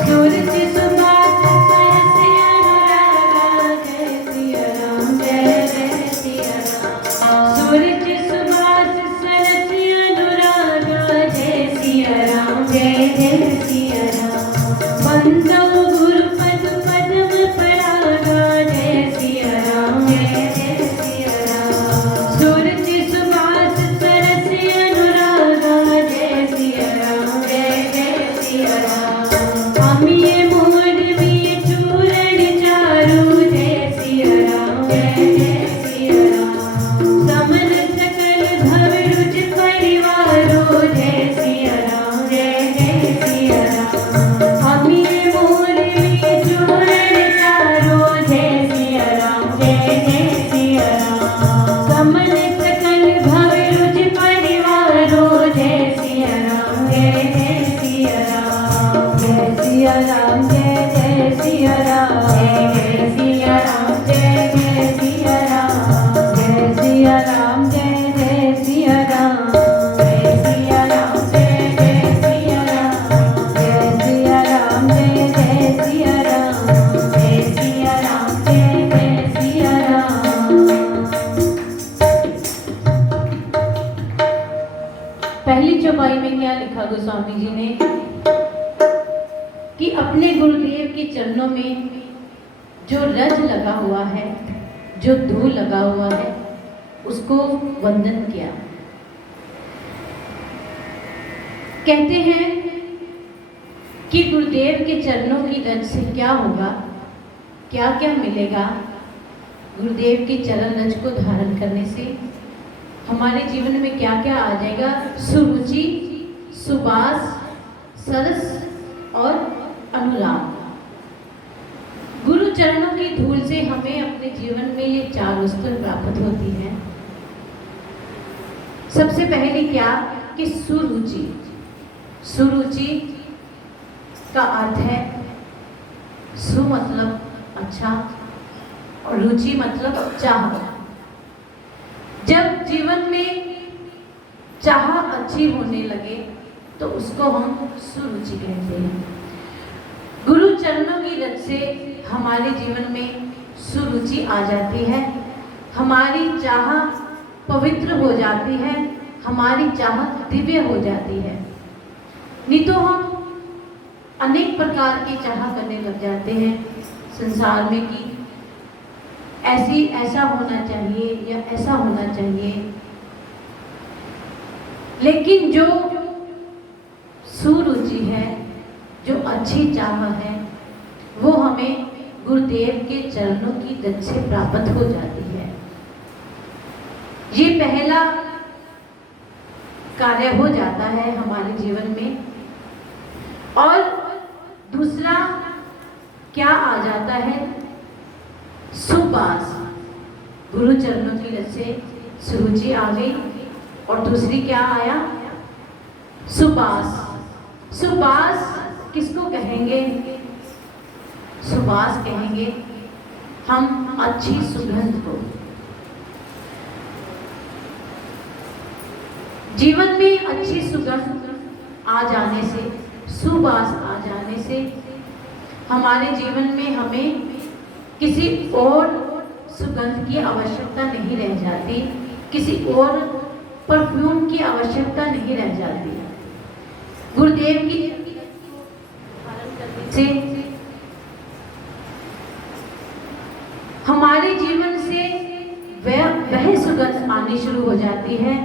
सूरज सुभाष सरस अनुरागा, जय सिया राम, जय जय सिया राम। सूरज सुभाष सरस अनुरागा, जय सिया राम, जय जय सिया राम। बंदो गुरु पद पद्म परागा, जय सिया राम, जय जय सिया राम। सूरज सुभाष सरस अनुरागा, जय सिया राम, जय जय सिया राम। हम ये मोड़ भी चूरण चारू, जय सिया राम, जय जय सिया राम। समन सकल भव रुच परिवारो, जय सिया राम, जय जय सिया राम। हम ये मोड़ भी चूरण चारो, जय सिया राम, जय जय सिया राम। समन सकल भव रुच परिवारो, जय सिया राम, जय जय सिया राम। जय सिया राम, जय जय सिया राम, जय सिया राम, जय जय सिया राम। जय सिया राम, जय जय सिया राम, जय सिया राम, जय जय सिया राम। जय सिया राम, जय जय सिया राम, जय सिया राम, जय जय सिया राम। पहली चौपाई में क्या लिखा गोस्वामी जी ने कि अपने गुरुदेव के चरणों में जो रज लगा हुआ है, जो धूल लगा हुआ है, उसको वंदन किया। कहते हैं कि गुरुदेव के चरणों की रज से क्या होगा, क्या क्या मिलेगा। गुरुदेव के चरण रज को धारण करने से हमारे जीवन में क्या क्या आ जाएगा? सुरुचि, सुबास, सरस और अनुराग। गुरु चरणों की धूल से हमें अपने जीवन में ये 4 वस्तुएं प्राप्त होती हैं। सबसे पहले क्या कि सुरुचि। सुरुचि का अर्थ है सु मतलब अच्छा और रुचि मतलब चाह। जब जीवन में चाह अच्छी होने लगे तो उसको हम सुरुचि कहते हैं। गुरु चरणों की रज से हमारे जीवन में सुरुचि आ जाती है, हमारी चाह पवित्र हो जाती है, हमारी चाह दिव्य हो जाती है। नहीं तो हम अनेक प्रकार की चाह करने लग जाते हैं संसार में कि ऐसा होना चाहिए या ऐसा होना चाहिए। लेकिन जो सुरुचि है, जो अच्छी चाह है, वो हमें गुरुदेव के चरणों की रज से प्राप्त हो जाती है। ये पहला कार्य हो जाता है हमारे जीवन में। और दूसरा क्या आ जाता है? सुबास। गुरु चरणों की रज से सुरुचि आ गई और दूसरी क्या आया? सुबास। सुबास किसको कहेंगे? सुबास कहेंगे हम अच्छी सुगंध को। जीवन में अच्छी सुगंध आ जाने से, सुबास आ जाने से हमारे जीवन में हमें किसी और सुगंध की आवश्यकता नहीं रह जाती, किसी और परफ्यूम की आवश्यकता नहीं रह जाती। गुरुदेव की धारण करने से हमारे जीवन से वह सुगंध आनी शुरू हो जाती है,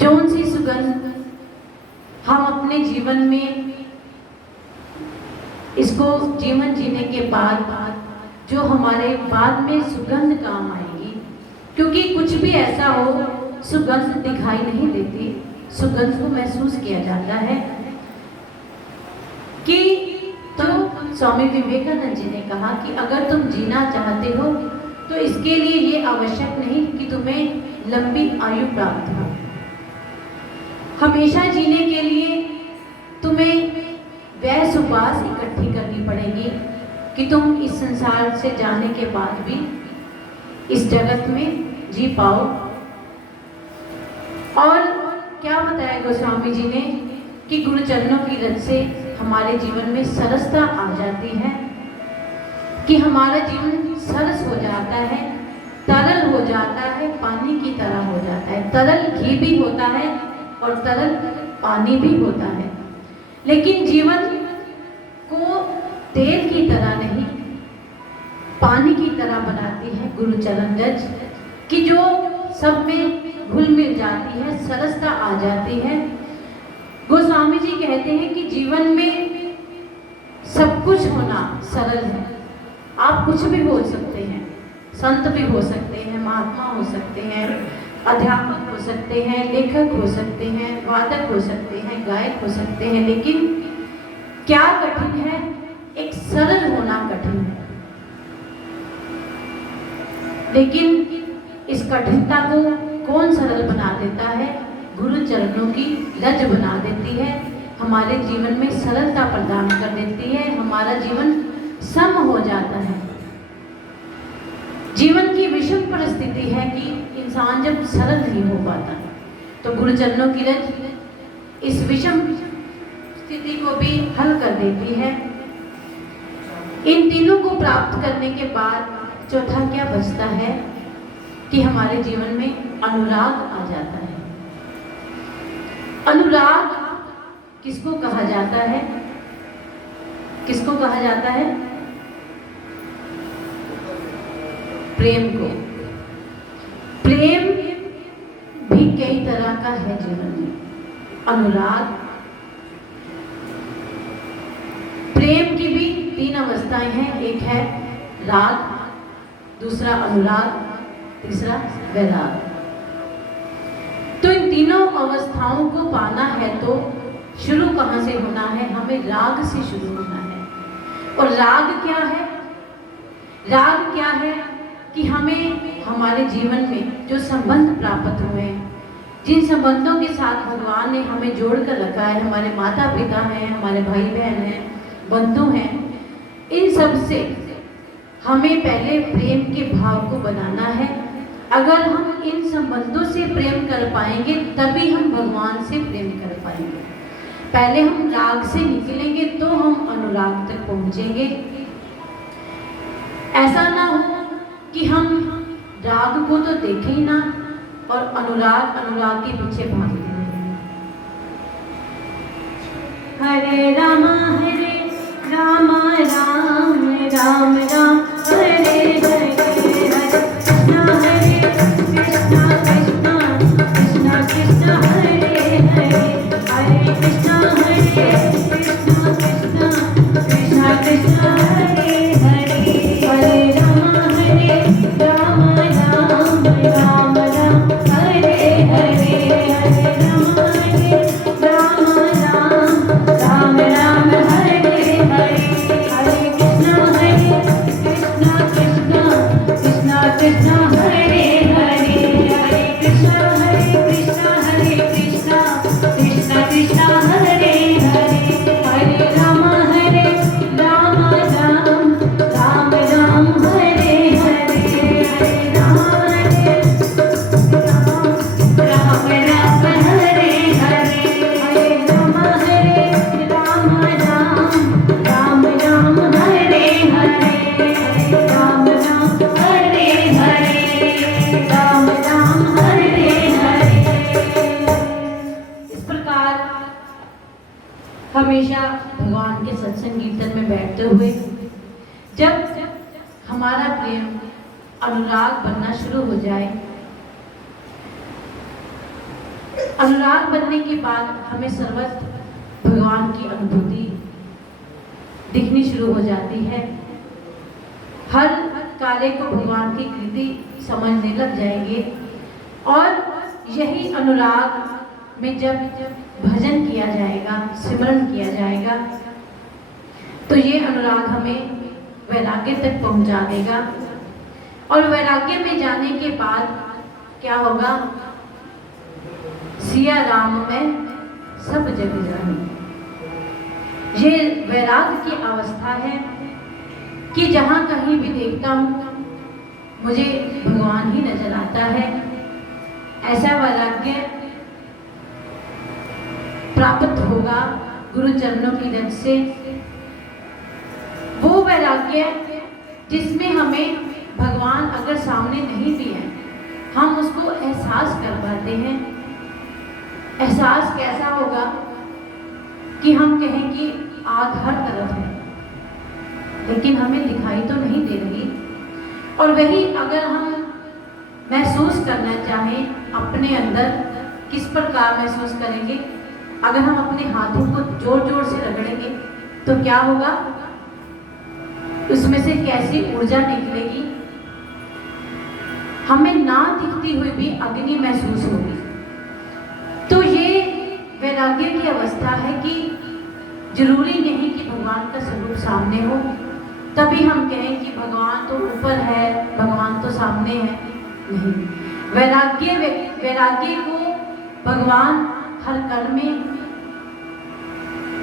जौन सी सुगंध हम अपने जीवन में इसको जीवन जीने के बाद जो हमारे बाद में सुगंध काम आएगी। क्योंकि कुछ भी ऐसा हो, सुगंध दिखाई नहीं देती, सुगंध को महसूस किया जाता है। कि तो स्वामी विवेकानंद जी ने कहा कि अगर तुम जीना चाहते हो तो इसके लिए ये आवश्यक नहीं कि तुम्हें लंबी आयु प्राप्त हो। हमेशा जीने के लिए तुम्हें वह सुबास इकट्ठी करनी पड़ेगी कि तुम इस संसार से जाने के बाद भी इस जगत में जी पाओ। और क्या बताया गोस्वामी जी ने कि गुरु चरणों की रज से हमारे जीवन में सरसता आ जाती है, कि हमारा जीवन सरस हो जाता है, तरल हो जाता है, पानी की तरह हो जाता है। तरल घी भी होता है और तरल पानी भी होता है, लेकिन जीवन को तेल की तरह नहीं, पानी की तरह बनाती है गुरु चरण रज, कि जो सब में घुल मिल जाती है, सरसता आ जाती है। गोस्वामी जी कहते हैं कि जीवन में सब कुछ होना सरल है। आप कुछ भी बोल सकते हैं, संत भी हो सकते हैं, महात्मा हो सकते हैं, अध्यापक हो सकते हैं, लेखक हो सकते हैं, वादक हो सकते हैं, गायक हो सकते हैं, लेकिन क्या कठिन है? एक सरल होना कठिन है। लेकिन इस कठिनता को कौन सरल बना देता है? गुरु चरणों की रज बना देती है, हमारे जीवन में सरलता प्रदान कर देती है, हमारा जीवन सम हो जाता है। जीवन की विषम परिस्थिति है कि इंसान जब सरल नहीं हो पाता, तो गुरु चरणों की रज इस विषम स्थिति को भी हल कर देती है। इन तीनों को प्राप्त करने के बाद चौथा क्या बचता है कि हमारे जीवन में अनुराग आ जाता है। अनुराग किसको कहा जाता है? किसको कहा जाता है? प्रेम को। प्रेम भी कई तरह का है जीवन में। अनुराग, प्रेम की भी तीन अवस्थाएं हैं, एक है राग, दूसरा अनुराग, तीसरा वैराग। तो इन तीनों अवस्थाओं को पाना है तो शुरू कहाँ से होना है? हमें राग से शुरू होना है। और राग क्या है? राग क्या है कि हमें हमारे जीवन में जो संबंध प्राप्त हुए हैं, जिन संबंधों के साथ भगवान ने हमें जोड़ कर रखा है, हमारे माता पिता हैं, हमारे भाई बहन हैं, बंधु हैं, इन सब से हमें पहले प्रेम के भाव को बनाना है। अगर हम इन संबंधों से प्रेम कर पाएंगे तभी हम भगवान से प्रेम कर पाएंगे। पहले हम राग से निकलेंगे तो हम अनुराग तक पहुंचेंगे। ऐसा ना हो कि हम राग को तो देखें ही ना और अनुराग के पीछे भागते रहें। हरे राम राम राम राम हरे हरे हरे कृष्णा कृष्णा कृष्णा कृष्णा हरे हरे हरे कृष्णा कृष्णा कृष्णा कृष्णा कृष्णा हमारा प्रेम अनुराग बनना शुरू हो जाए। अनुराग बनने के बाद हमें सर्वत्र भगवान की अनुभूति दिखनी शुरू हो जाती है। हर कार्य को भगवान की कृति समझने लग जाएंगे और यही अनुराग में जब भजन किया जाएगा, सिमरन किया जाएगा, तो ये अनुराग हमें वैराग्य तक पहुंचा देगा। और वैराग्य में जाने के बाद क्या होगा? सिया राम में सब जग जाने। ये वैराग्य की अवस्था है कि जहां कहीं भी देखता हूं मुझे भगवान ही नजर आता है। ऐसा वैराग्य प्राप्त होगा गुरु चरणों की रज से। वो वैराग्य जिसमें हमें भगवान अगर सामने नहीं भी है, हम उसको एहसास कर पाते हैं। एहसास कैसा होगा कि हम कहें कि आग हर तरफ है, लेकिन हमें दिखाई तो नहीं दे रही। और वही अगर हम महसूस करना चाहें अपने अंदर, किस प्रकार महसूस करेंगे? अगर हम अपने हाथों को जोर जोर से रगड़ेंगे तो क्या होगा? उसमें से कैसी ऊर्जा निकलेगी? हमें ना दिखती हुई भी अग्नि महसूस होगी। तो ये वैराग्य की अवस्था है कि जरूरी नहीं कि भगवान का स्वरूप सामने हो तभी हम कहें कि भगवान तो ऊपर है, भगवान तो सामने है। नहीं, वैराग्य को भगवान हर कण में,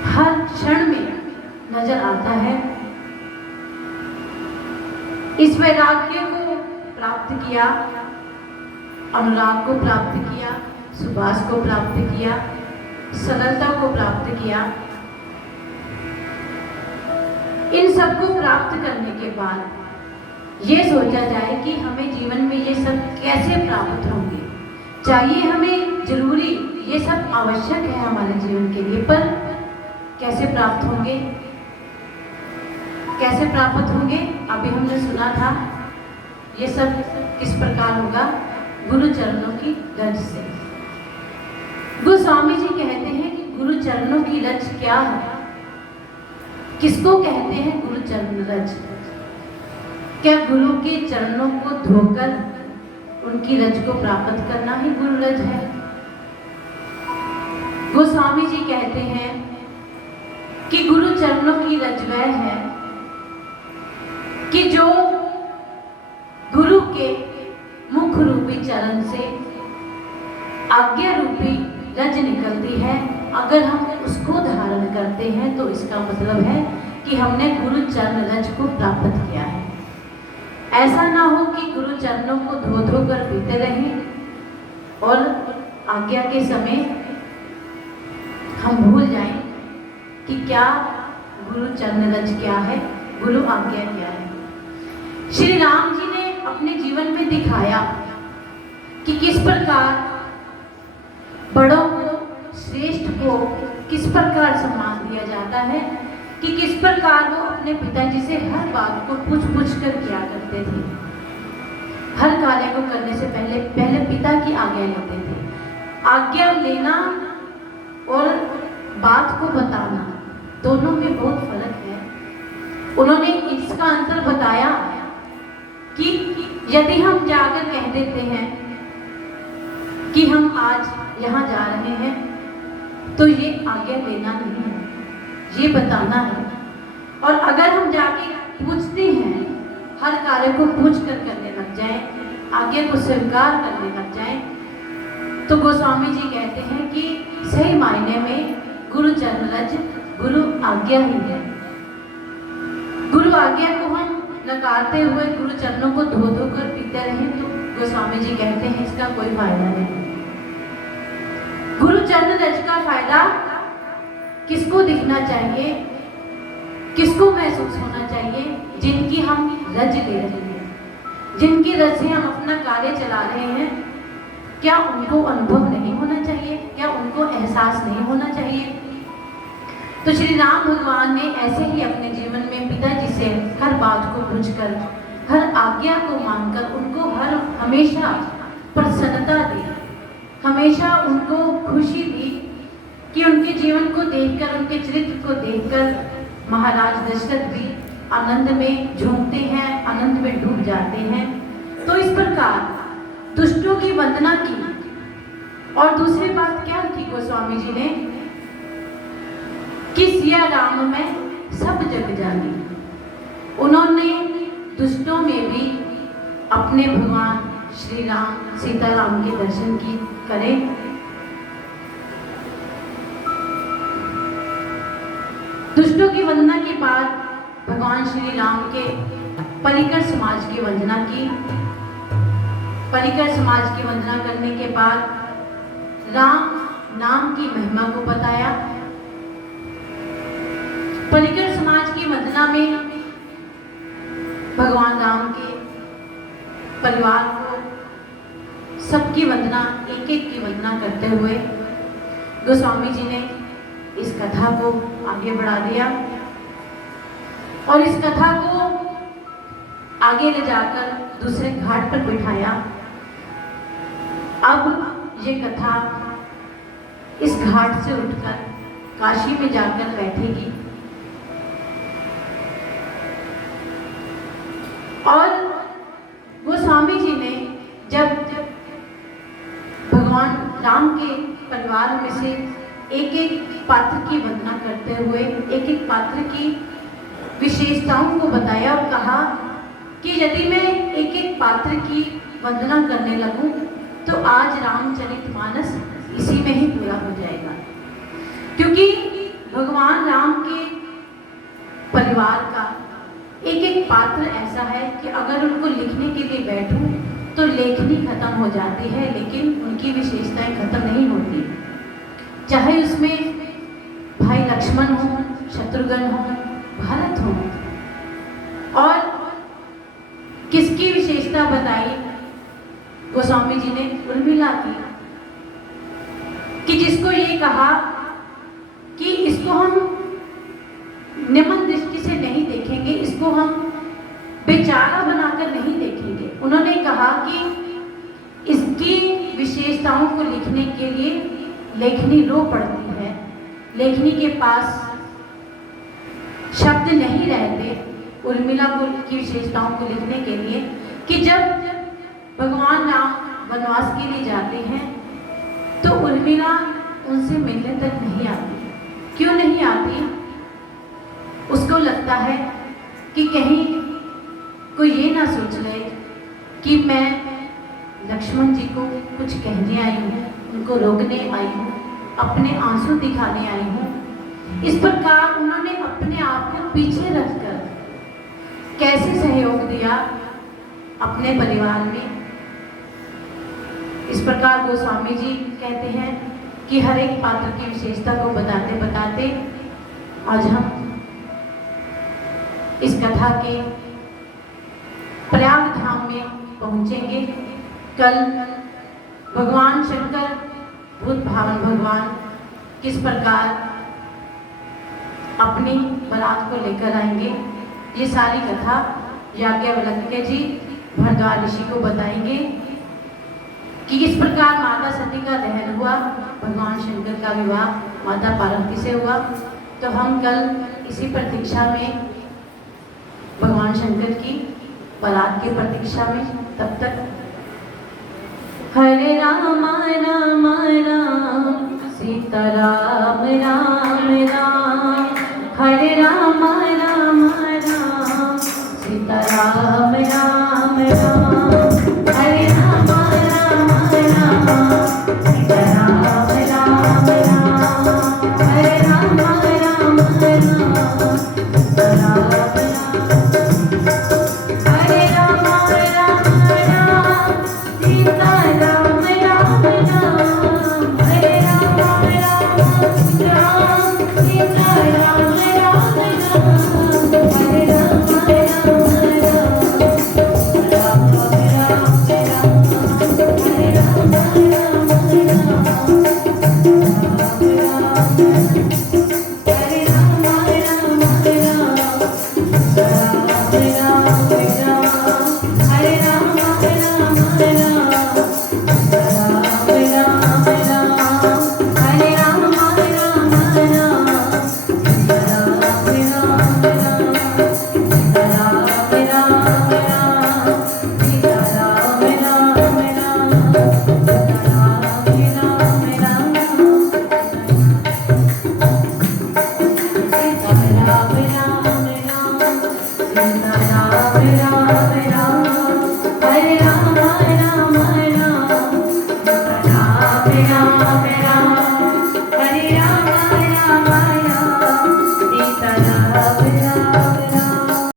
हर क्षण में नजर आता है। इस वैराग्य को प्राप्त किया, अनुराग को प्राप्त किया, सुभाष को प्राप्त किया, सरलता को प्राप्त किया। इन सबको प्राप्त करने के बाद ये सोचा जाए कि हमें जीवन में ये सब कैसे प्राप्त होंगे। चाहिए हमें जरूरी, ये सब आवश्यक है हमारे जीवन के लिए, पर कैसे प्राप्त होंगे? कैसे प्राप्त होंगे? अभी हमने सुना था ये सब किस प्रकार होगा? गुरु चरणों की रज से। गोस्वामी जी कहते हैं कि गुरु चरणों की रज क्या है? किसको कहते हैं गुरु चरण रज? क्या गुरु के चरणों को धोकर उनकी रज को प्राप्त करना ही गुरु रज है? गोस्वामी जी कहते हैं कि गुरु चरणों की रज वह है कि जो गुरु के मुख रूपी चरण से आज्ञा रूपी रज निकलती है। अगर हम उसको धारण करते हैं तो इसका मतलब है कि हमने गुरु चरण रज को प्राप्त किया है। ऐसा ना हो कि गुरु चरणों को धो धो कर पीते रहें और आज्ञा के समय हम भूल जाएं कि क्या गुरु चरण रज क्या है, गुरु आज्ञा क्या है। श्री राम जी ने अपने जीवन में दिखाया कि किस प्रकार बड़ों को, श्रेष्ठ को किस प्रकार सम्मान दिया जाता है, कि किस प्रकार वो अपने पिताजी से हर बात को पूछ पूछ कर किया करते थे। हर कार्य को करने से पहले पिता की आज्ञा लेते थे। आज्ञा लेना और बात को बताना दोनों में बहुत फर्क है। उन्होंने इसका अंतर बताया कि यदि हम जाकर कह देते हैं कि हम आज यहाँ जा रहे हैं तो ये आज्ञा लेना नहीं है, ये बताना है। और अगर हम जाके पूछते हैं, हर कार्य को पूछ कर करने लग जाएं, आज्ञा को स्वीकार करने लग जाएं, तो गोस्वामी जी कहते हैं कि सही मायने में गुरु चरण रज गुरु आज्ञा ही है। गुरु आज्ञा को हम नकारते हुए गुरु चरणों को धो धो कर पीते रहें तो गोस्वामी जी कहते हैं इसका कोई फायदा नहीं। गुरु चरण रज का फायदा किसको दिखना चाहिए, किसको महसूस होना चाहिए? जिनकी हम रज ले रहे हैं, जिनकी रज से हम अपना कार्य चला रहे हैं, क्या उनको अनुभव नहीं होना चाहिए? क्या उनको एहसास नहीं होना चाहिए? तो श्री राम भगवान ने ऐसे ही अपने जीवन में पिताजी से हर बात को पूछकर आज्ञा को मानकर उनको हमेशा प्रसन्नता दी, हमेशा उनको खुशी दी कि उनके जीवन को देखकर, उनके चरित्र को देखकर महाराज दशरथ भी आनंद में झूमते हैं, आनंद में डूब जाते हैं। तो इस प्रकार दुष्टों की वंदना की। और दूसरी बात क्या की गोस्वामी जी ने कि सिया राम में सब जग जानी। उन्होंने दुष्टों में भी अपने भगवान श्री राम सीताराम के दर्शन की करें। दुष्टों की वंदना के बाद भगवान श्री राम के परिकर समाज की वंदना की। परिकर समाज की वंदना करने के बाद राम नाम की महिमा को बताया। परिकर समाज की वंदना में भगवान राम के परिवार को सबकी वंदना, एक एक की वंदना करते हुए गोस्वामी जी ने इस कथा को आगे बढ़ा दिया और इस कथा को आगे ले जाकर दूसरे घाट पर बिठाया। अब ये कथा इस घाट से उठकर काशी में जाकर बैठेगी और गोस्वामी जी ने जब भगवान राम के परिवार में से एक एक पात्र की वंदना करते हुए एक एक पात्र की विशेषताओं को बताया और कहा कि यदि मैं एक एक पात्र की वंदना करने लगूं तो आज रामचरितमानस इसी में ही पूरा हो जाएगा, क्योंकि भगवान राम के परिवार का एक एक पात्र ऐसा है कि अगर उनको लिखने के लिए बैठूं तो लेखनी खत्म हो जाती है, लेकिन उनकी विशेषताएं खत्म नहीं होती। चाहे उसमें भाई लक्ष्मण हो, शत्रुघ्न हो, भरत हो। और किसकी विशेषता बताई गोस्वामी जी ने? उर्मिला की, कि जिसको ये कहा कि इसको हम निम्न दृष्टि से नहीं देखेंगे, इसको हम बेचारा बनाकर नहीं देखेंगे। उन्होंने कहा कि इसकी विशेषताओं को लिखने के लिए लेखनी रो पड़ती है, लेखनी के पास शब्द नहीं रहते उर्मिला की विशेषताओं को लिखने के लिए, कि जब भगवान राम वनवास के लिए जाते हैं तो उर्मिला उनसे मिलने तक नहीं आती। क्यों नहीं आती? उसको लगता है कि कहीं कोई ये ना सोच ले कि मैं लक्ष्मण जी को कुछ कहने आई हूँ, उनको रोकने आई हूँ, अपने आंसू दिखाने आई हूँ। इस प्रकार उन्होंने अपने आप को पीछे रखकर कैसे सहयोग दिया अपने परिवार में। इस प्रकार गोस्वामी जी कहते हैं कि हर एक पात्र की विशेषता को बताते बताते आज हम इस कथा के प्रयाग धाम में पहुंचेंगे। कल भगवान शंकर भूत भावन भगवान किस प्रकार अपनी बारात को लेकर आएंगे, ये सारी कथा याज्ञवल्क्य जी भरद्वाज ऋषि को बताएंगे कि किस प्रकार माता सती का दहन हुआ, भगवान शंकर का विवाह माता पार्वती से हुआ। तो हम कल इसी प्रतीक्षा में, भगवान शंकर की बारात की प्रतीक्षा में, तब तक हरे राम राम राम सीता राम राम राम, हरे राम राम राम सीता राम राम।